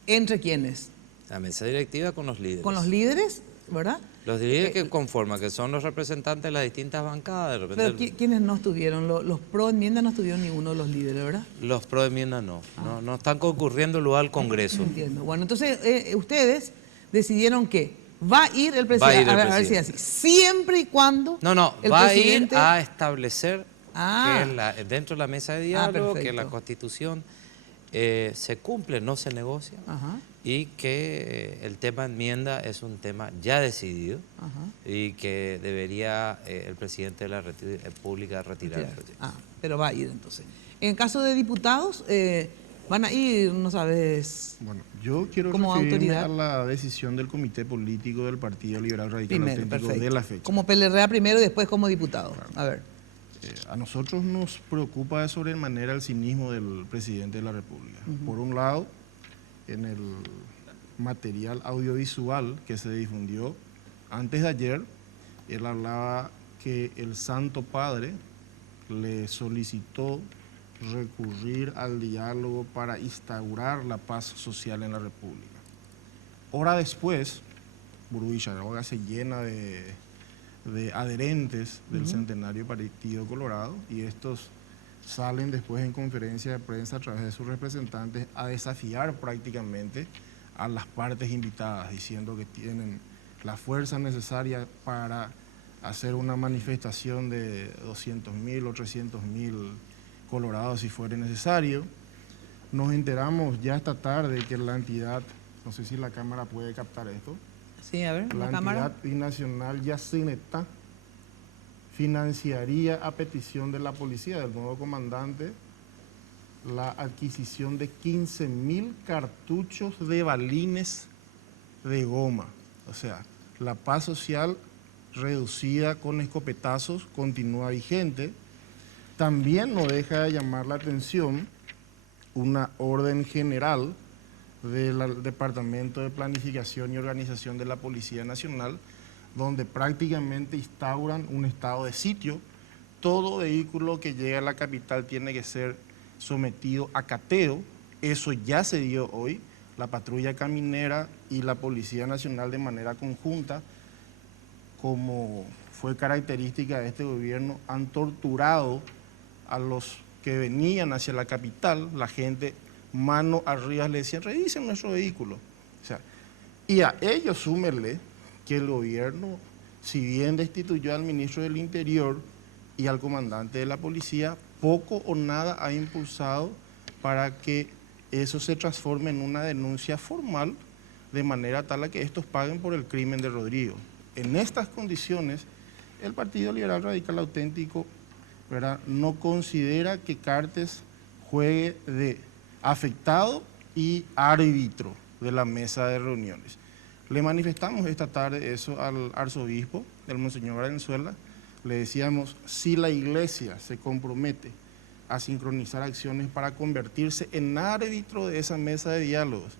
¿entre quiénes? La mesa directiva con los líderes. ¿Con los líderes, verdad? Los líderes que conforman, que son los representantes de las distintas bancadas. De repente pero ¿quiénes no estuvieron? Los pro enmienda no estuvieron ninguno de los líderes, ¿verdad? Los pro enmienda no. No están concurriendo luego al Congreso. Entiendo. Bueno, entonces ustedes decidieron que va a ir el presidente. A ver si así. Siempre y cuando. Va a ir a establecer que dentro de la mesa de diálogo que la Constitución se cumple, no se negocia. Y que el tema enmienda es un tema ya decidido y que debería el presidente de la República retirar el proyecto. Pero va a ir entonces. En caso de diputados, van a ir, no sabes. Bueno, yo quiero como referirme autoridad a la decisión del Comité Político del Partido Liberal Radical primero, Auténtico perfecto. de la fecha. Como PLRA primero y después como diputado. Claro. A ver. A nosotros nos preocupa de sobremanera el cinismo del presidente de la República. Por un lado, en el material audiovisual que se difundió antes de ayer, él hablaba que el Santo Padre le solicitó recurrir al diálogo para instaurar la paz social en la República. Hora después, Burbuicharoga se llena de adherentes del Centenario Partido Colorado y estos salen después en conferencia de prensa a través de sus representantes a desafiar prácticamente a las partes invitadas, diciendo que tienen la fuerza necesaria para hacer una manifestación de 200.000 o 300.000 colorados si fuera necesario. Nos enteramos ya esta tarde que la entidad, no sé si la cámara puede captar esto, sí, a ver, la cámara. entidad binacional Yacineta financiaría a petición de la policía, del nuevo comandante, la adquisición de 15.000 cartuchos de balines de goma. O sea, la paz social reducida con escopetazos continúa vigente. También no deja de llamar la atención una orden general del Departamento de Planificación y Organización de la Policía Nacional, donde prácticamente instauran un estado de sitio. Todo vehículo que llegue a la capital tiene que ser sometido a cateo. Eso ya se dio hoy. La patrulla caminera y la Policía Nacional de manera conjunta, como fue característica de este gobierno, han torturado a los que venían hacia la capital. La gente mano arriba le decían, revisen nuestro vehículo. O sea, y a ellos súmenle que el gobierno, si bien destituyó al ministro del Interior y al comandante de la policía, poco o nada ha impulsado para que eso se transforme en una denuncia formal, de manera tal a que estos paguen por el crimen de Rodrigo. En estas condiciones, el Partido Liberal Radical Auténtico, ¿verdad?, no considera que Cartes juegue de afectado y árbitro de la mesa de reuniones. Le manifestamos esta tarde eso al arzobispo, el monseñor Valenzuela. Le decíamos, si la iglesia se compromete a sincronizar acciones para convertirse en árbitro de esa mesa de diálogos,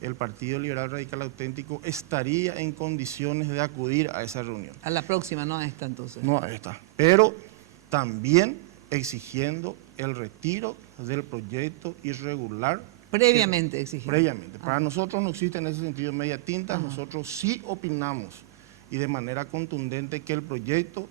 el Partido Liberal Radical Auténtico estaría en condiciones de acudir a esa reunión. A la próxima, no a esta entonces. No a esta, pero también exigiendo el retiro del proyecto irregular. Previamente exigiendo. Previamente. Para nosotros no existe en ese sentido media tinta. Nosotros sí opinamos y de manera contundente que el proyecto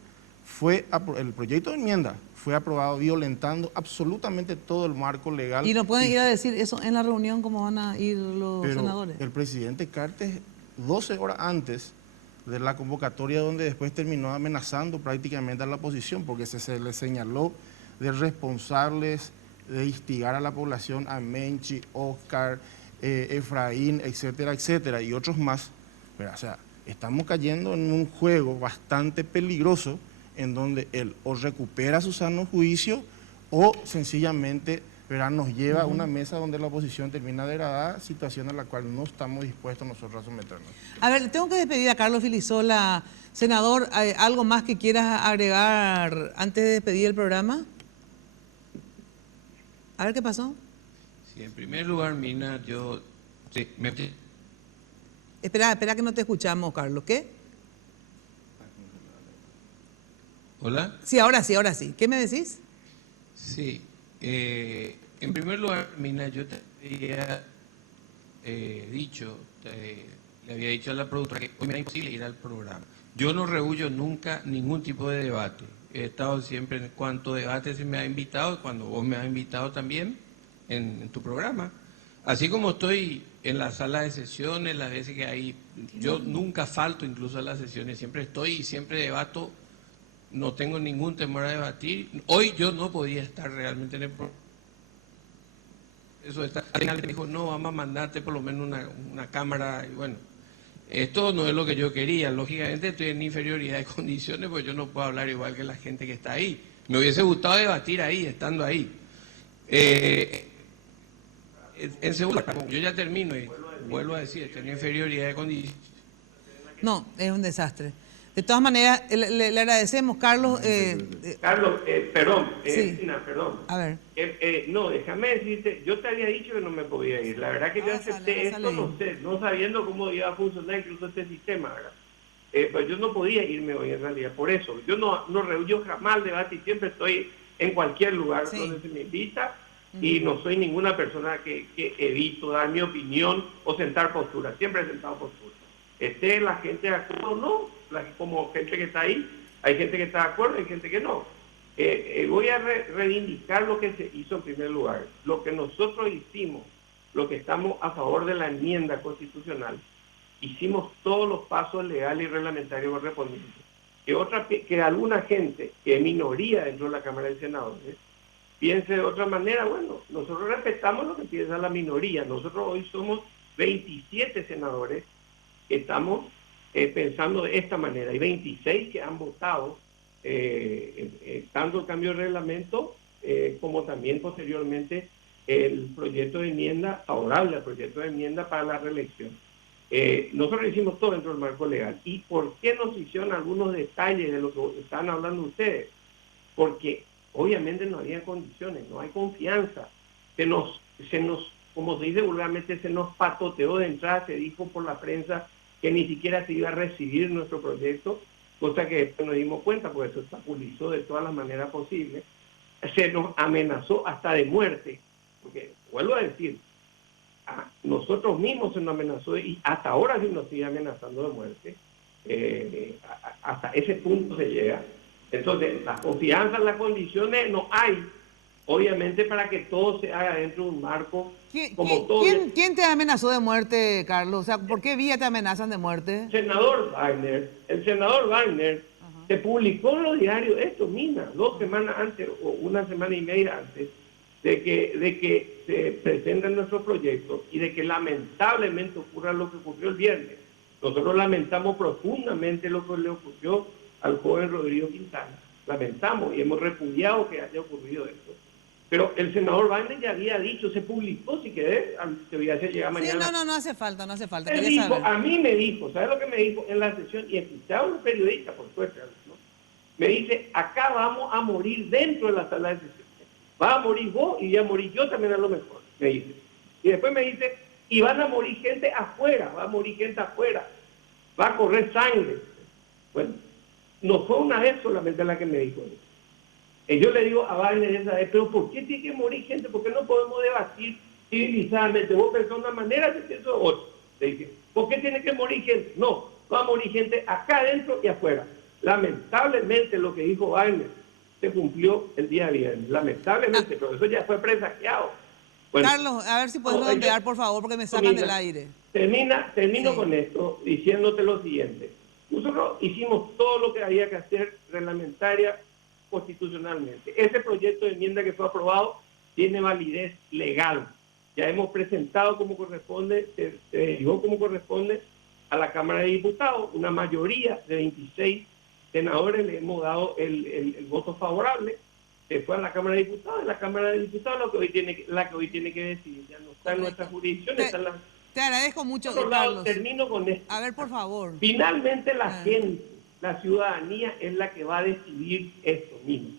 de enmienda fue aprobado violentando absolutamente todo el marco legal. ¿Y no pueden ir a decir eso en la reunión como van a ir los Pero senadores? el presidente Cartes, 12 horas antes de la convocatoria, donde después terminó amenazando prácticamente a la oposición, porque se le señaló de responsables de instigar a la población, a Menchi, Oscar, Efraín, etcétera, etcétera, y otros más. Pero, o sea, estamos cayendo en un juego bastante peligroso en donde él o recupera su sano juicio o sencillamente, ¿verdad?, nos lleva a una mesa donde la oposición termina degradada, situación a la cual no estamos dispuestos nosotros a someternos. A ver, tengo que despedir a Carlos Filisola. Senador, ¿algo más que quieras agregar antes de despedir el programa? A ver, ¿qué pasó? Sí, en primer lugar, Mina, yo... Sí, Espera que no te escuchamos, Carlos. ¿Qué? ¿Hola? Sí, ahora sí. ¿Qué me decís? Sí. En primer lugar, Mina, yo te había le había dicho a la productora que hoy me era imposible ir al programa. Yo no rehuyo nunca ningún tipo de debate. He estado siempre en cuanto debate se me ha invitado, cuando vos me has invitado también en tu programa. Así como estoy en la sala de sesiones, las veces que hay, yo nunca falto incluso a las sesiones, siempre estoy y siempre debato, no tengo ningún temor a debatir. Hoy yo no podía estar realmente en el programa. Eso está, al final me dijo, no, vamos a mandarte por lo menos una cámara, y bueno, esto no es lo que yo quería. Lógicamente estoy en inferioridad de condiciones, pues yo no puedo hablar igual que la gente que está ahí. Me hubiese gustado debatir ahí, estando ahí. En segundo, yo ya termino y vuelvo a decir, tenía inferioridad de condiciones. No, es un desastre. De todas maneras, le agradecemos, Carlos. Carlos, perdón, sí. Tina, perdón. A ver. No, déjame decirte, yo te había dicho que no me podía ir. La verdad que yo acepté esto, no sabiendo cómo iba a funcionar incluso este sistema, ¿verdad? Pues yo no podía irme hoy en realidad, por eso. Yo yo jamás el debate y siempre estoy en cualquier lugar donde se me invita y no soy ninguna persona que evito dar mi opinión o sentar postura. Siempre he sentado postura. Esté la gente de acuerdo o no, como gente que está ahí, hay gente que está de acuerdo y hay gente que no. Voy a reivindicar lo que se hizo en primer lugar. Lo que nosotros hicimos, lo que estamos a favor de la enmienda constitucional, hicimos todos los pasos legales y reglamentarios correspondientes. Que alguna gente, que es minoría dentro de la Cámara de Senadores, piense de otra manera, bueno, nosotros respetamos lo que piensa la minoría. Nosotros hoy somos 27 senadores que estamos pensando de esta manera. Hay 26 que han votado tanto el cambio de reglamento como también posteriormente el proyecto de enmienda favorable al proyecto de enmienda para la reelección. Nosotros hicimos todo dentro del marco legal. ¿Y por qué nos hicieron algunos detalles de lo que están hablando ustedes? Porque obviamente no había condiciones, no hay confianza. Se nos, como se dice vulgarmente, se nos patoteó de entrada, se dijo por la prensa que ni siquiera se iba a recibir nuestro proyecto, cosa que después nos dimos cuenta, porque se obstaculizó de todas las maneras posibles. Se nos amenazó hasta de muerte, porque vuelvo a decir, a nosotros mismos se nos amenazó y hasta ahora sí nos sigue amenazando de muerte. Hasta ese punto se llega. Entonces, la confianza en las condiciones no hay, obviamente, para que todo se haga dentro de un marco como todo. ¿Quién te amenazó de muerte, Carlos? O sea, ¿por qué vía te amenazan de muerte? El senador Wagner se publicó en los diarios esto, Mina, 2 semanas antes o una semana y media antes de que se presenten nuestros proyectos y de que lamentablemente ocurra lo que ocurrió el viernes. Nosotros lamentamos profundamente lo que le ocurrió al joven Rodrigo Quintana. Lamentamos y hemos repudiado que haya ocurrido esto. Pero el senador Wagner ya había dicho, se publicó, si querés, te voy a hacer llegar mañana. Sí, no hace falta. Él dijo, a mí me dijo, ¿sabes lo que me dijo en la sesión? Y escuché a un periodista, por suerte, ¿no? Me dice, acá vamos a morir dentro de la sala de sesiones. Va a morir vos y voy a morir yo también a lo mejor, me dice. Y después me dice, y van a morir gente afuera, va a morir gente afuera, va a correr sangre. Bueno, no fue una vez solamente la que me dijo eso. Y yo le digo a Wagner esa vez, pero ¿por qué tiene que morir gente? ¿Por qué no podemos debatir civilizadamente? Vos pensás de una manera, yo pienso de otra. Le dije, ¿por qué tiene que morir gente? No, va a morir gente acá adentro y afuera. Lamentablemente lo que dijo Wagner se cumplió el día viernes. Lamentablemente, pero eso ya fue presagiado. Bueno, Carlos, a ver si puedes redondear, por favor, porque me sacan del aire. Termino con esto diciéndote lo siguiente. Nosotros hicimos todo lo que había que hacer reglamentaria constitucionalmente. Ese proyecto de enmienda que fue aprobado tiene validez legal. Ya hemos presentado como corresponde, se derivó como corresponde a la Cámara de Diputados. Una mayoría de 26 senadores le hemos dado el voto favorable. Se fue a la Cámara de Diputados. En la Cámara de Diputados la que hoy tiene que decidir. Ya no está en nuestra jurisdicción, está en la... Te agradezco mucho, Carlos. Termino con esto. A ver, por favor. Finalmente la gente, la ciudadanía es la que va a decidir esto mismo.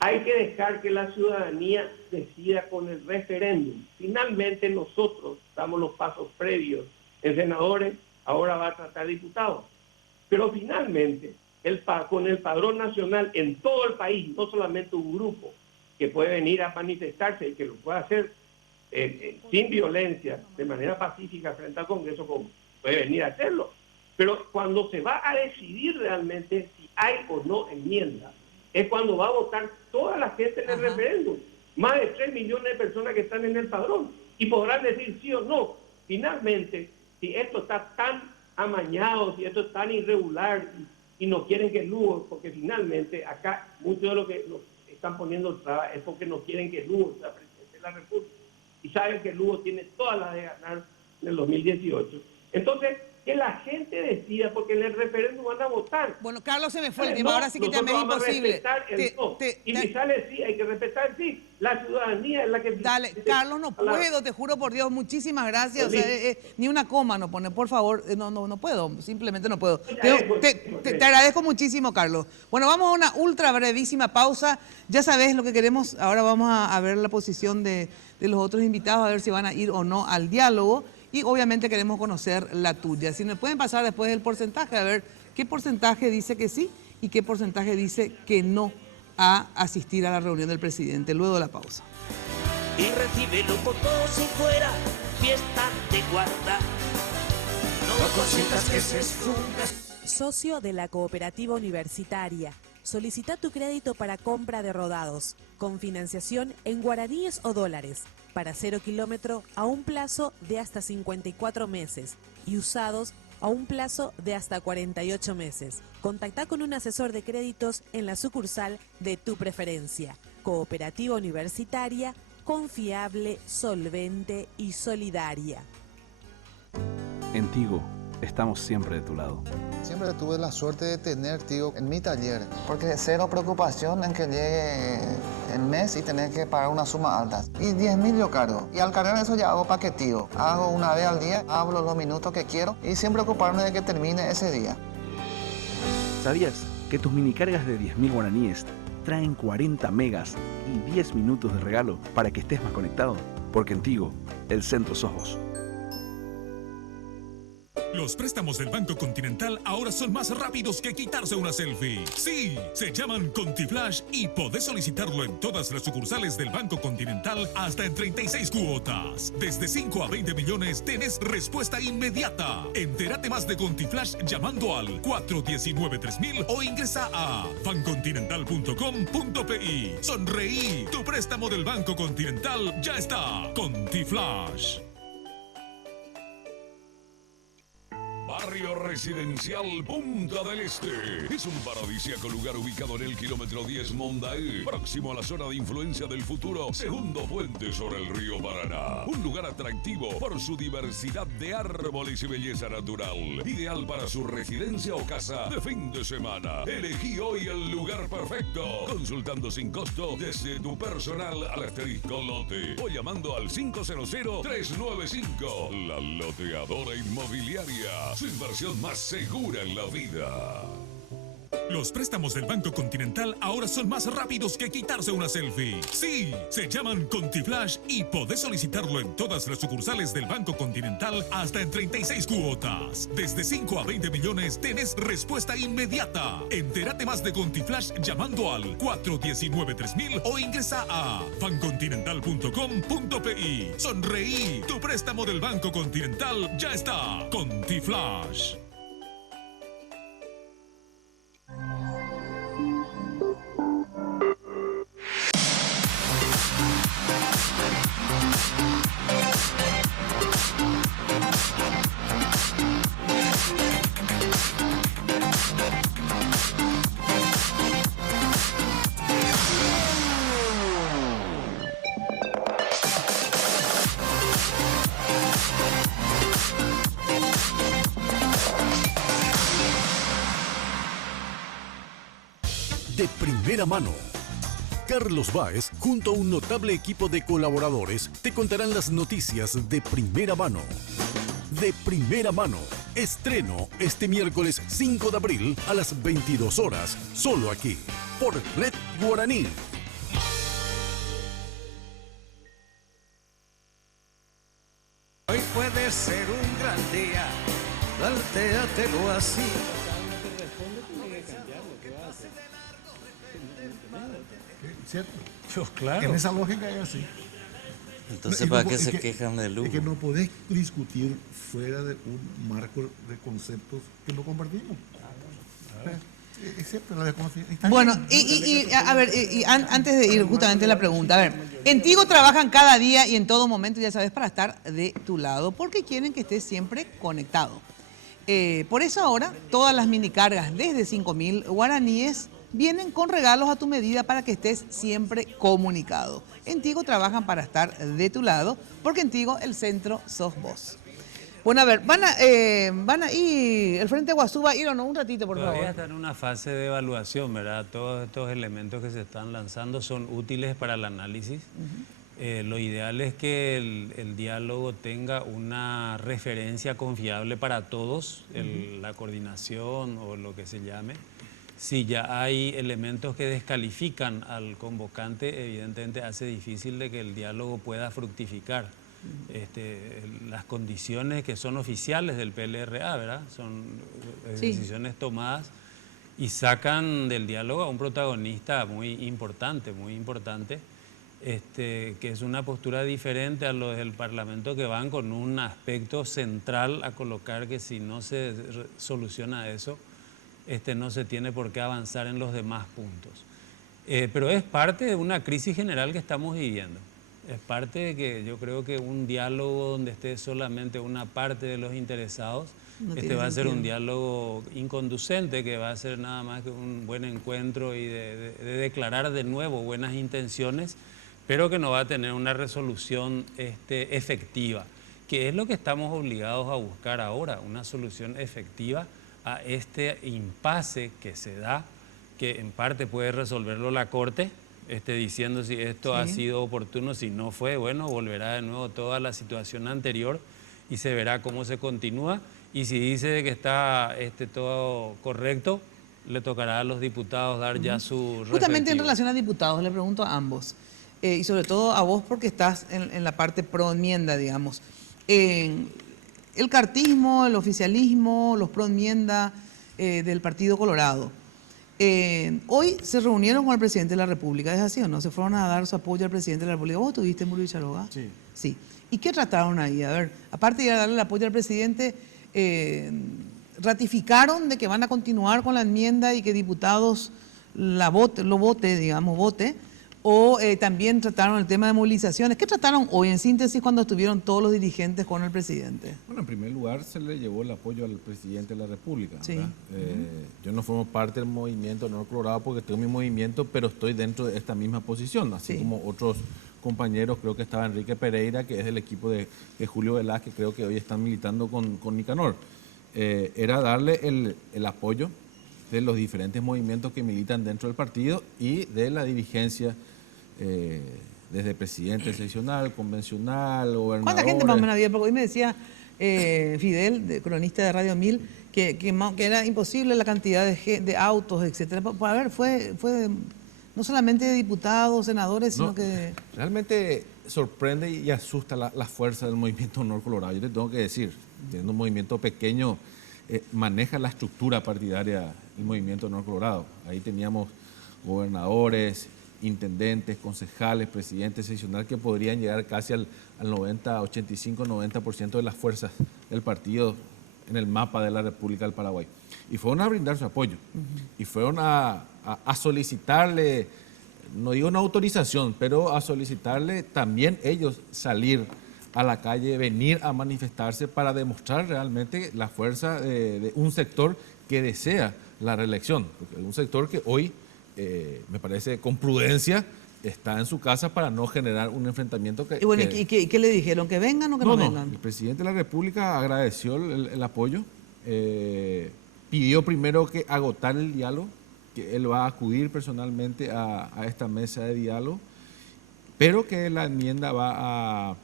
Hay que dejar que la ciudadanía decida con el referéndum. Finalmente nosotros damos los pasos previos. El senadores ahora va a tratar diputados. Pero finalmente, con el padrón nacional en todo el país, no solamente un grupo que puede venir a manifestarse y que lo puede hacer sin violencia, de manera pacífica frente al Congreso, como puede venir a hacerlo. Pero cuando se va a decidir realmente si hay o no enmienda, es cuando va a votar toda la gente en el referéndum. Más de 3 millones de personas que están en el padrón. Y podrán decir sí o no. Finalmente, si esto está tan amañado, si esto es tan irregular y no quieren que Lugo, porque finalmente acá muchos de los que nos están poniendo trabas es porque no quieren que Lugo sea presidente de la República. Y saben que Lugo tiene todas las de ganar en el 2018. Entonces, que la gente decida, porque en el referéndum van a votar. Bueno, Carlos, se me fue el tiempo, No, ahora sí que ya me es nosotros vamos a imposible. respetar el no. Y si sale sí, hay que respetar el sí. La ciudadanía es la que... Dale, Carlos, no puedo, te juro por Dios, muchísimas gracias. O sea, ni una coma no pone, por favor, no puedo, simplemente no puedo. Te agradezco muchísimo, Carlos. Bueno, vamos a una ultra brevísima pausa. Ya sabes lo que queremos, ahora vamos a ver la posición de los otros invitados, a ver si van a ir o no al diálogo. Y obviamente queremos conocer la tuya. Si me pueden pasar después el porcentaje, a ver qué porcentaje dice que sí y qué porcentaje dice que no a asistir a la reunión del presidente. Luego de la pausa. Y recíbelo como si fuera fiesta de guarda. No consientas que se esfunda. Socio de la Cooperativa Universitaria. Solicita tu crédito para compra de rodados, con financiación en guaraníes o dólares, para 0 kilómetro a un plazo de hasta 54 meses y usados a un plazo de hasta 48 meses. Contacta con un asesor de créditos en la sucursal de tu preferencia. Cooperativa Universitaria, confiable, solvente y solidaria. En Tigo, estamos siempre de tu lado. Siempre tuve la suerte de tener Tigo en mi taller, porque cero preocupación en que llegue el mes y tener que pagar una suma alta. Y 10.000 yo cargo. Y al cargar eso ya hago paquetío. Hago una vez al día, hablo los minutos que quiero y sin preocuparme de que termine ese día. ¿Sabías que tus minicargas de 10.000 guaraníes traen 40 megas y 10 minutos de regalo para que estés más conectado? Porque en Tigo, el centro sos vos. Los préstamos del Banco Continental ahora son más rápidos que quitarse una selfie. Sí, se llaman ContiFlash y podés solicitarlo en todas las sucursales del Banco Continental hasta en 36 cuotas. Desde 5 a 20 millones tenés respuesta inmediata. Entérate más de ContiFlash llamando al 419-3000 o ingresa a bancontinental.com.pi. Sonreí, tu préstamo del Banco Continental ya está. ContiFlash. Barrio Residencial Punta del Este. Es un paradisíaco lugar ubicado en el kilómetro 10 Mondaé, próximo a la zona de influencia del futuro, segundo puente sobre el río Paraná. Un lugar atractivo por su diversidad de árboles y belleza natural. Ideal para su residencia o casa de fin de semana. Elegí hoy el lugar perfecto. Consultando sin costo desde tu personal al asterisco lote o llamando al 500-395. La Loteadora Inmobiliaria. Su inversión más segura en la vida. Los préstamos del Banco Continental ahora son más rápidos que quitarse una selfie. Sí, se llaman ContiFlash y podés solicitarlo en todas las sucursales del Banco Continental hasta en 36 cuotas. Desde 5 a 20 millones tenés respuesta inmediata. Entérate más de ContiFlash llamando al 419-3000 o ingresa a bancontinental.com.pi. Sonreí, tu préstamo del Banco Continental ya está. ContiFlash. De primera mano. Carlos Báez, junto a un notable equipo de colaboradores, te contarán las noticias de primera mano. De primera mano. Estreno este miércoles 5 de abril a las 22 horas, solo aquí, por Red Guaraní. Hoy puede ser un gran día, plantéatelo así. ¿Cierto? Pues claro. En esa lógica es así. Entonces, ¿para qué se quejan de luz? Es que no podés discutir fuera de un marco de conceptos que no compartimos. Excepto la desconfianza. Bueno, antes de ir justamente a la pregunta, a ver, en Tigo trabajan cada día y en todo momento, ya sabes, para estar de tu lado, porque quieren que estés siempre conectado. Por eso ahora, todas las minicargas desde 5.000 guaraníes vienen con regalos a tu medida para que estés siempre comunicado. En Tigo trabajan para estar de tu lado, porque en Tigo el centro sos vos. Bueno, a ver, van a ir, el Frente Guazú va a ir o no, un ratito, por Todavía favor. está en una fase de evaluación, ¿verdad? Todos estos elementos que se están lanzando son útiles para el análisis. Lo ideal es que el diálogo tenga una referencia confiable para todos, la coordinación o lo que se llame. Si ya hay elementos que descalifican al convocante, evidentemente hace difícil de que el diálogo pueda fructificar. Las condiciones que son oficiales del PLRA, ¿verdad? Son decisiones tomadas y sacan del diálogo a un protagonista muy importante, que es una postura diferente a los del Parlamento, que van con un aspecto central a colocar, que si no se soluciona eso, no se tiene por qué avanzar en los demás puntos. Pero es parte de una crisis general que estamos viviendo. Es parte de que yo creo que un diálogo donde esté solamente una parte de los interesados, va a ser un diálogo inconducente, que va a ser nada más que un buen encuentro y de declarar de nuevo buenas intenciones, pero que no va a tener una resolución efectiva, que es lo que estamos obligados a buscar ahora, una solución efectiva a este impasse que se da, que en parte puede resolverlo la Corte, diciendo si esto ha sido oportuno, si no fue, bueno, volverá de nuevo toda la situación anterior y se verá cómo se continúa, y si dice que está todo correcto, le tocará a los diputados dar ya su Justamente en relación a diputados, le pregunto a ambos, y sobre todo a vos porque estás en la parte pro enmienda, digamos. El cartismo, el oficialismo, los pro enmienda del Partido Colorado, hoy se reunieron con el presidente de la República, ¿es así o no? ¿Se fueron a dar su apoyo al presidente de la República? ¿Vos estuviste en Muricharoga? Sí. Sí. ¿Y qué trataron ahí? A ver, aparte de darle el apoyo al presidente, ratificaron de que van a continuar con la enmienda y que diputados vote, o también trataron el tema de movilizaciones. ¿Qué trataron hoy en síntesis cuando estuvieron todos los dirigentes con el presidente? Bueno, en primer lugar se le llevó el apoyo al presidente de la República. Sí. Yo no formo parte del movimiento No Colorado porque tengo mi movimiento, pero estoy dentro de esta misma posición, así como otros compañeros. Creo que estaba Enrique Pereira, que es del equipo de Julio Velázquez, creo que hoy están militando con Nicanor. Era darle el apoyo de los diferentes movimientos que militan dentro del partido y de la dirigencia, desde presidente seccional, convencional, gobernador. ¿Cuánta gente más o menos había? Porque hoy me decía Fidel, cronista de Radio 1000, que era imposible la cantidad de autos, etcétera. A ver, fue no solamente de diputados, senadores, sino que... Realmente sorprende y asusta la fuerza del movimiento Honor Colorado. Yo te tengo que decir, teniendo un movimiento pequeño, maneja la estructura partidaria del movimiento Honor Colorado. Ahí teníamos gobernadores, intendentes, concejales, presidentes seccional que podrían llegar casi al 85-90% de las fuerzas del partido en el mapa de la República del Paraguay. Y fueron a brindar su apoyo. Y fueron a solicitarle, no digo una autorización, pero a solicitarle también ellos salir a la calle, venir a manifestarse para demostrar realmente la fuerza de un sector que desea la reelección. Porque un sector que hoy, me parece con prudencia, está en su casa para no generar un enfrentamiento que... Y bueno, ¿y qué le dijeron? ¿Que vengan o que no vengan? El presidente de la República agradeció el apoyo, pidió primero que agotar el diálogo, que él va a acudir personalmente a esta mesa de diálogo, pero que la enmienda va a...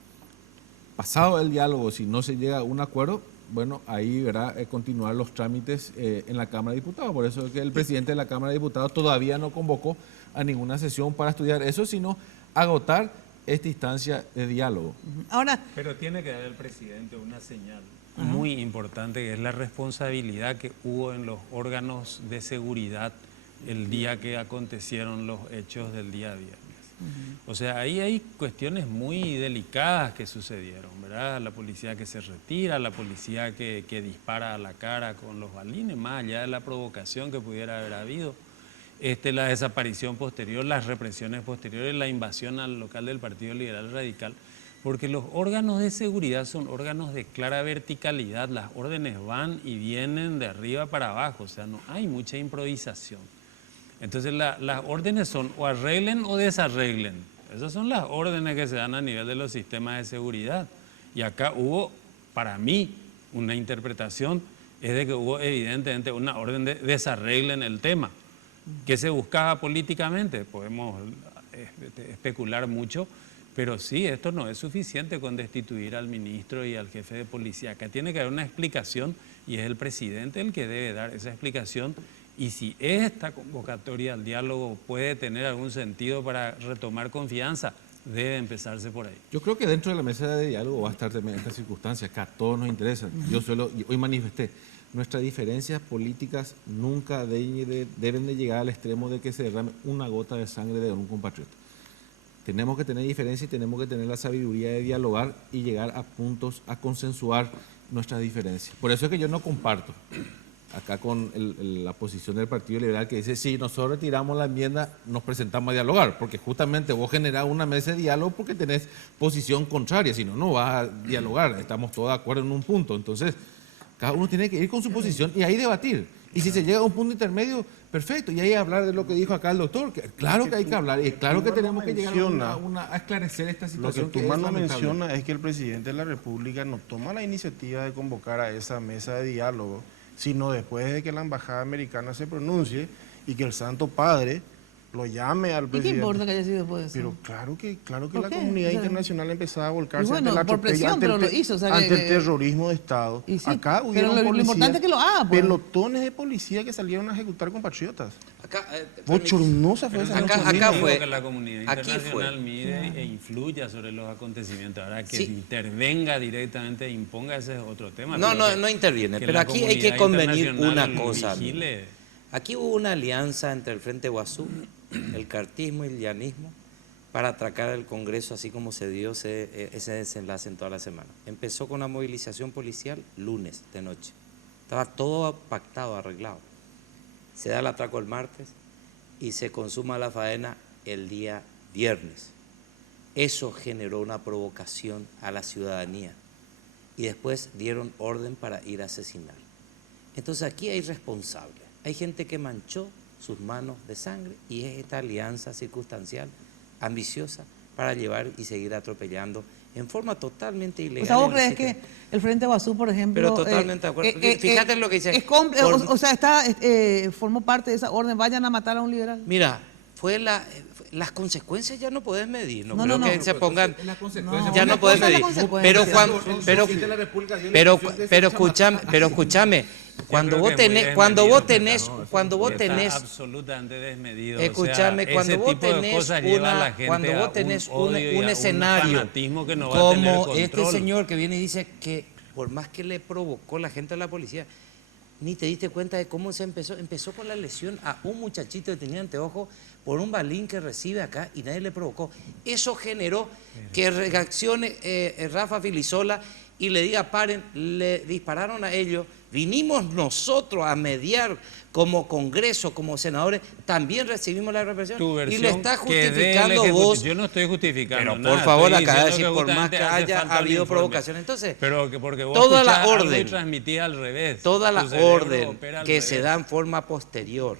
Pasado el diálogo, si no se llega a un acuerdo, bueno, ahí verá continuar los trámites en la Cámara de Diputados. Por eso es que el presidente de la Cámara de Diputados todavía no convocó a ninguna sesión para estudiar eso, sino agotar esta instancia de diálogo. Ahora, pero tiene que dar el presidente una señal muy importante, que es la responsabilidad que hubo en los órganos de seguridad el día que acontecieron los hechos del día viernes. O sea, ahí hay cuestiones muy delicadas que sucedieron, ¿verdad? La policía que se retira, la policía que dispara a la cara con los balines, más allá de la provocación que pudiera haber habido, la desaparición posterior, las represiones posteriores, la invasión al local del Partido Liberal Radical, porque los órganos de seguridad son órganos de clara verticalidad, las órdenes van y vienen de arriba para abajo, o sea, no hay mucha improvisación. Entonces las órdenes son o arreglen o desarreglen. Esas son las órdenes que se dan a nivel de los sistemas de seguridad. Y acá hubo, para mí, una interpretación es de que hubo evidentemente una orden de desarreglo en el tema. ¿Qué se buscaba políticamente? Podemos especular mucho, pero sí, esto no es suficiente con destituir al ministro y al jefe de policía. Acá tiene que haber una explicación y es el presidente el que debe dar esa explicación. Y si esta convocatoria al diálogo puede tener algún sentido para retomar confianza, debe empezarse por ahí. Yo creo que dentro de la mesa de diálogo va a estar también estas circunstancias que a todos nos interesan. Yo hoy manifesté, nuestras diferencias políticas nunca deben de llegar al extremo de que se derrame una gota de sangre de un compatriota. Tenemos que tener diferencias y tenemos que tener la sabiduría de dialogar y llegar a puntos, a consensuar nuestras diferencias. Por eso es que yo no comparto acá con la posición del Partido Liberal que dice, si nosotros retiramos la enmienda, nos presentamos a dialogar, porque justamente vos generás una mesa de diálogo porque tenés posición contraria, si no, no vas a dialogar, estamos todos de acuerdo en un punto. Entonces, cada uno tiene que ir con su posición y ahí debatir. Y si se llega a un punto intermedio, perfecto, y ahí hablar de lo que dijo acá el doctor, que claro que hay que hablar, y claro que tenemos que llegar a esclarecer esta situación. Lo que tú no mencionas es que el presidente de la República no toma la iniciativa de convocar a esa mesa de diálogo, sino después de que la embajada americana se pronuncie y que el Santo Padre lo llame al presidente. ¿Y qué importa que haya sido después de eso? Pero claro que la comunidad internacional empezaba a volcarse ante el terrorismo de Estado. Sí, acá pero lo importante es que lo haga. Pues. Pelotones de policía que salieron a ejecutar compatriotas. Acá, bochornosa fue esa noche. Acá fue que la comunidad internacional mire e influya sobre los acontecimientos. Ahora que intervenga directamente e imponga, ese es otro tema. No interviene, pero aquí hay que convenir una cosa. Aquí hubo una alianza entre el Frente Guazú, el cartismo y el llanismo para atracar al Congreso, así como se dio ese desenlace en toda la semana. Empezó con una movilización policial lunes de noche. Estaba todo pactado, arreglado. Se da el atraco el martes y se consuma la faena el día viernes. Eso generó una provocación a la ciudadanía y después dieron orden para ir a asesinar. Entonces aquí hay responsables. Hay gente que manchó sus manos de sangre y es esta alianza circunstancial, ambiciosa, para llevar y seguir atropellando en forma totalmente ilegal. O sea, ¿vos crees que el Frente Guazú, por ejemplo... Pero totalmente de acuerdo. Fíjate en lo que dice. Formó parte de esa orden, vayan a matar a un liberal. Mira, las consecuencias ya no puedes medir, no creo que se pongan, ya no puedes medir. Pero escúchame, cuando vos tenés absolutamente desmedido. Escúchame, cuando vos tenés un escenario como este señor que viene y dice que por más que le provocó la gente a la policía, ni te diste cuenta de cómo se empezó con la lesión a un muchachito que tenía anteojo por un balín que recibe acá y nadie le provocó. Eso generó que reaccione Rafa Filisola y le diga paren, le dispararon a ellos, vinimos nosotros a mediar como Congreso, como senadores, también recibimos la represión y le está justificando vos. Yo no estoy justificando pero por favor, acá decir, por más que haya habido provocación, entonces, porque vos toda la orden, transmitía al revés, toda la orden que se da en forma posterior,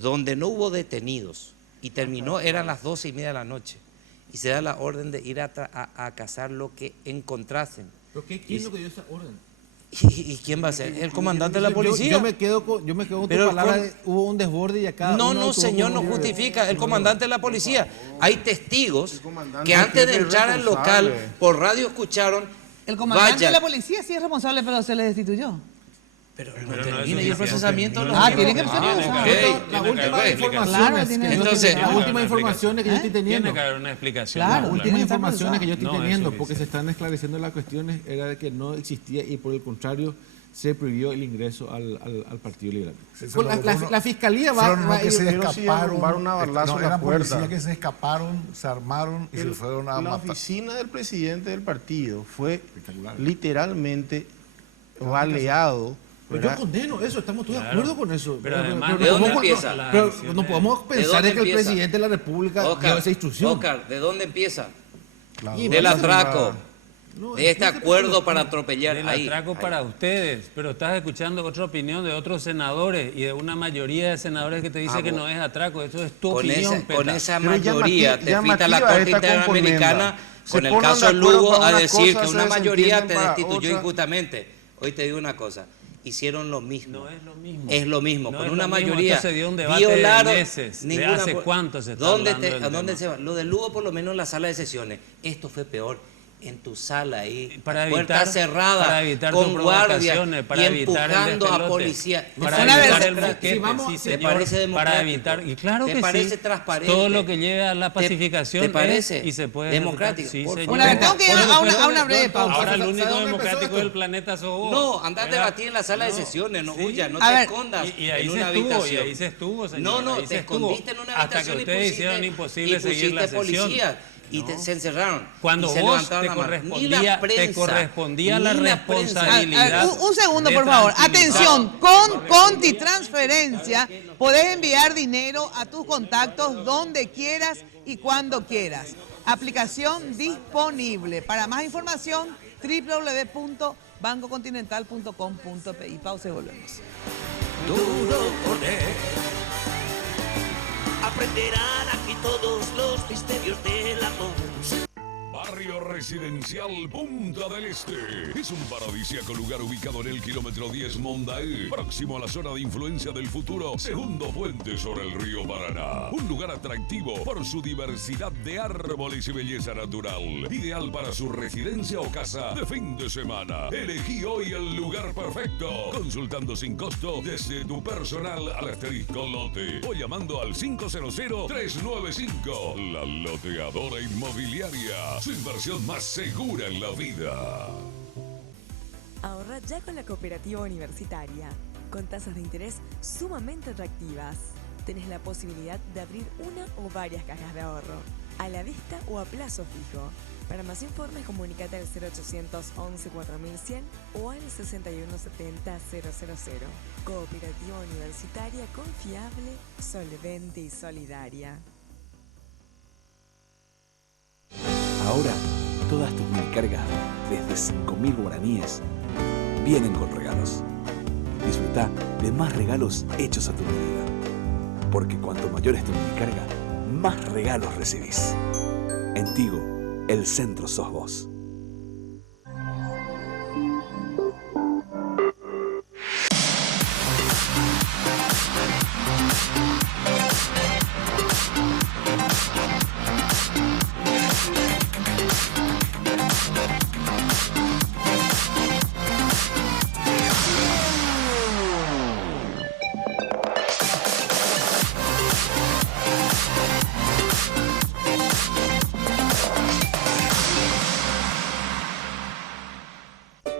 donde no hubo detenidos y terminó, eran las 12:30 de la noche, y se da la orden de ir a cazar lo que encontrasen. ¿Pero quién es lo que dio esa orden? ¿Y quién va a ser? ¿El comandante de la policía? Yo me quedo con tu palabra, hubo un desborde y acá... No, señor, no justifica. El comandante de la policía. Hay testigos que antes de entrar al local, por radio escucharon... El comandante de la policía sí es responsable, pero se le destituyó. Pero no termina y el procesamiento... tiene que ser las últimas informaciones que yo estoy teniendo... Tiene que haber una explicación. Las últimas informaciones que yo estoy teniendo, porque se están esclareciendo las cuestiones, era de que no existía y por el contrario se prohibió el ingreso al Partido Liberal. La fiscalía va a ir... se escaparon, eran policías que se escaparon, se armaron y se fueron a matar. La oficina del presidente del partido fue literalmente baleado. Pero yo condeno eso, estamos todos de acuerdo con eso. Pero además, ¿de dónde empieza? Pero no podemos pensar que el presidente de la República dio esa instrucción. Oscar, ¿de dónde empieza? Del atraco. De este acuerdo para atropellar ahí. El atraco para ustedes, pero estás escuchando otra opinión de otros senadores y de una mayoría de senadores que te dice que no es atraco. Eso es tu opinión. Con esa mayoría te fuiste a la Corte Interamericana con el caso Lugo a decir que una mayoría te destituyó injustamente. Hoy te digo una cosa, hicieron lo mismo. No es lo mismo. Es lo mismo, No con es una lo mismo. mayoría. Esto se dio un debate Violaron de meses. ¿De ninguna... hace cuánto se está ¿Dónde hablando del ¿A dónde tema? se va? Lo de Lugo, por lo menos en la sala de sesiones. Esto fue peor. En tu sala ahí, para puerta evitar, cerrada, para evitar con guardias para y evitar empujando el a policía. Para evitar el boquete, vamos, sí, señor, ¿te parece democrático? para evitar, y claro ¿Te que parece sí, transparente? todo lo que lleve a la pacificación ¿Te parece es, y se puede democrático? Sí, por señor. Bueno, a ver, tengo que ir a una breve pausa. Ahora el único democrático del planeta sos vos. No, andá a debatir en la sala de sesiones, no huyas, no te escondas y ahí en se una estuvo, habitación. Y ahí se estuvo, señor. No, ahí te se estuvo, escondiste en una hasta que habitación ustedes hicieron imposible seguir la sesión. Policías. Y se encerraron. Cuando y se vos te correspondía la responsabilidad. Un segundo, por favor. Atención, con Contitransferencia podés enviar dinero a tus contactos donde quieras y cuando quieras. Aplicación disponible. Para más información, www.bancocontinental.com.pi. Pausa y volvemos. Duro con él. Aprenderán aquí todos los misterios del amor. Barrio Residencial Punta del Este. Es un paradisíaco lugar ubicado en el kilómetro 10 Mondaé, próximo a la zona de influencia del futuro, segundo puente sobre el río Paraná. Un lugar atractivo por su diversidad de árboles y belleza natural. Ideal para su residencia o casa de fin de semana. Elegí hoy el lugar perfecto. Consultando sin costo desde tu personal al asterisco lote o llamando al 500-395. La Loteadora Inmobiliaria. Su inversión más segura en la vida. Ahorra ya con la Cooperativa Universitaria, con tasas de interés sumamente atractivas. Tenés la posibilidad de abrir una o varias cajas de ahorro, a la vista o a plazo fijo. Para más informes, comunícate al 0800 11 4100 o al 6170 000. Cooperativa Universitaria confiable, solvente y solidaria. Ahora, todas tus minicargas, desde 5.000 guaraníes, vienen con regalos. Disfruta de más regalos hechos a tu medida. Porque cuanto mayor es tu minicarga, más regalos recibís. En Tigo, el centro sos vos.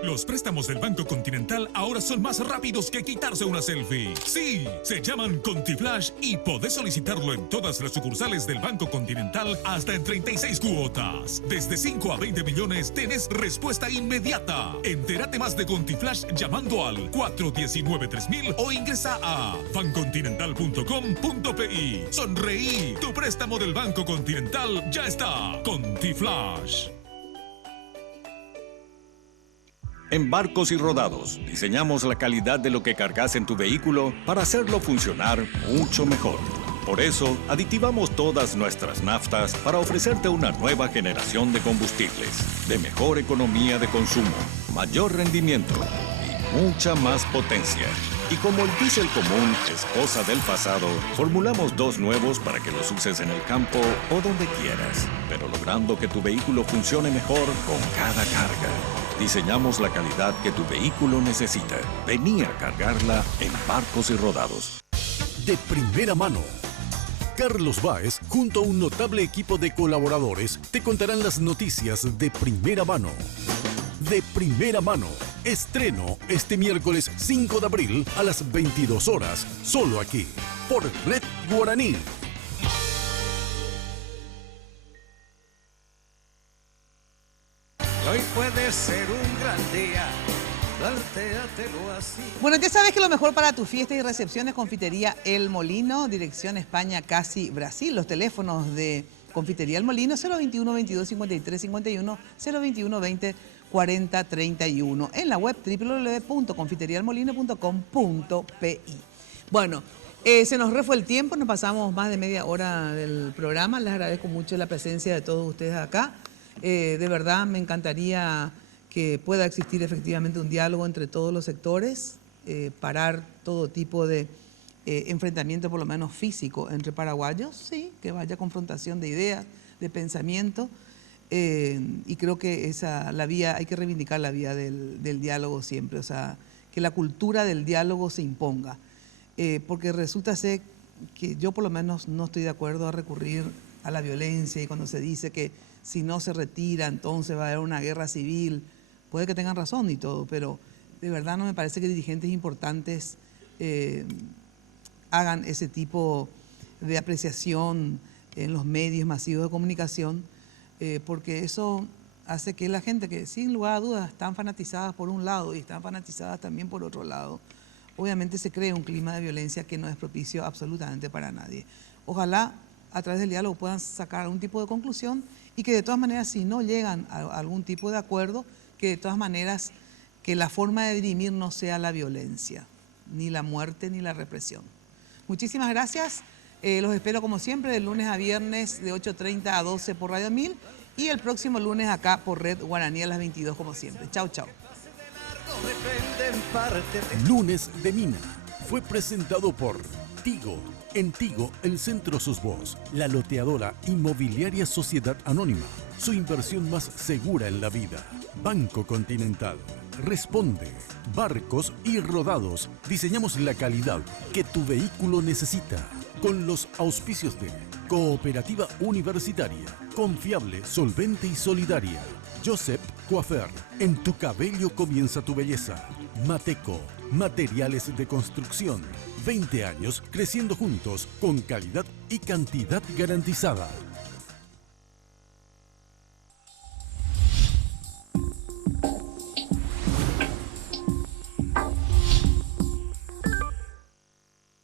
Los préstamos del Banco Continental ahora son más rápidos que quitarse una selfie. Sí, se llaman ContiFlash y podés solicitarlo en todas las sucursales del Banco Continental hasta en 36 cuotas. Desde 5 a 20 millones tenés respuesta inmediata. Entérate más de ContiFlash llamando al 419-3000 o ingresa a bancontinental.com.pi. Sonreí, tu préstamo del Banco Continental ya está. ContiFlash. En Barcos y Rodados, diseñamos la calidad de lo que cargas en tu vehículo para hacerlo funcionar mucho mejor. Por eso, aditivamos todas nuestras naftas para ofrecerte una nueva generación de combustibles, de mejor economía de consumo, mayor rendimiento y mucha más potencia. Y como el diésel común es cosa del pasado, formulamos dos nuevos para que los uses en el campo o donde quieras, pero logrando que tu vehículo funcione mejor con cada carga. Diseñamos la calidad que tu vehículo necesita. Vení a cargarla en Barcos y Rodados. De primera mano. Carlos Báez, junto a un notable equipo de colaboradores, te contarán las noticias de primera mano. De primera mano. Estreno este miércoles 5 de abril a las 22 horas. Solo aquí, por Red Guaraní. Hoy puede ser un gran día, plantéatelo así. Bueno, ya sabes que lo mejor para tu fiesta y recepciones, Confitería El Molino, dirección España, casi Brasil. Los teléfonos de Confitería El Molino, 021 22 53 51, 021 20 40 31. En la web www.confiterialmolino.com.pi. Bueno, se nos refue el tiempo, nos pasamos más de media hora del programa. Les agradezco mucho la presencia de todos ustedes acá. De verdad me encantaría que pueda existir efectivamente un diálogo entre todos los sectores, parar todo tipo de enfrentamiento, por lo menos físico, entre paraguayos, sí, que vaya confrontación de ideas, de pensamiento, y creo que la vía, hay que reivindicar la vía del diálogo siempre, o sea, que la cultura del diálogo se imponga, porque resulta ser que yo por lo menos no estoy de acuerdo a recurrir a la violencia, y cuando se dice que si no se retira entonces va a haber una guerra civil, puede que tengan razón y todo, pero de verdad no me parece que dirigentes importantes hagan ese tipo de apreciación en los medios masivos de comunicación, porque eso hace que la gente que sin lugar a dudas están fanatizadas por un lado y están fanatizadas también por otro lado, obviamente se crea un clima de violencia que no es propicio absolutamente para nadie. Ojalá a través del diálogo puedan sacar algún tipo de conclusión y que de todas maneras, si no llegan a algún tipo de acuerdo, que de todas maneras que la forma de dirimir no sea la violencia, ni la muerte, ni la represión. Muchísimas gracias. Los espero como siempre de lunes a viernes de 8:30 a 12 por Radio 1000 y el próximo lunes acá por Red Guaraní a las 22 como siempre. Chau, chau. Lunes de Mina fue presentado por Tigo. En Tigo, el centro sus voz, la loteadora Inmobiliaria Sociedad Anónima, su inversión más segura en la vida. Banco Continental. Responde. Barcos y Rodados. Diseñamos la calidad que tu vehículo necesita. Con los auspicios de Cooperativa Universitaria. Confiable, solvente y solidaria. Josep Coafer. En tu cabello comienza tu belleza. Mateco. Materiales de construcción. 20 años creciendo juntos con calidad y cantidad garantizada.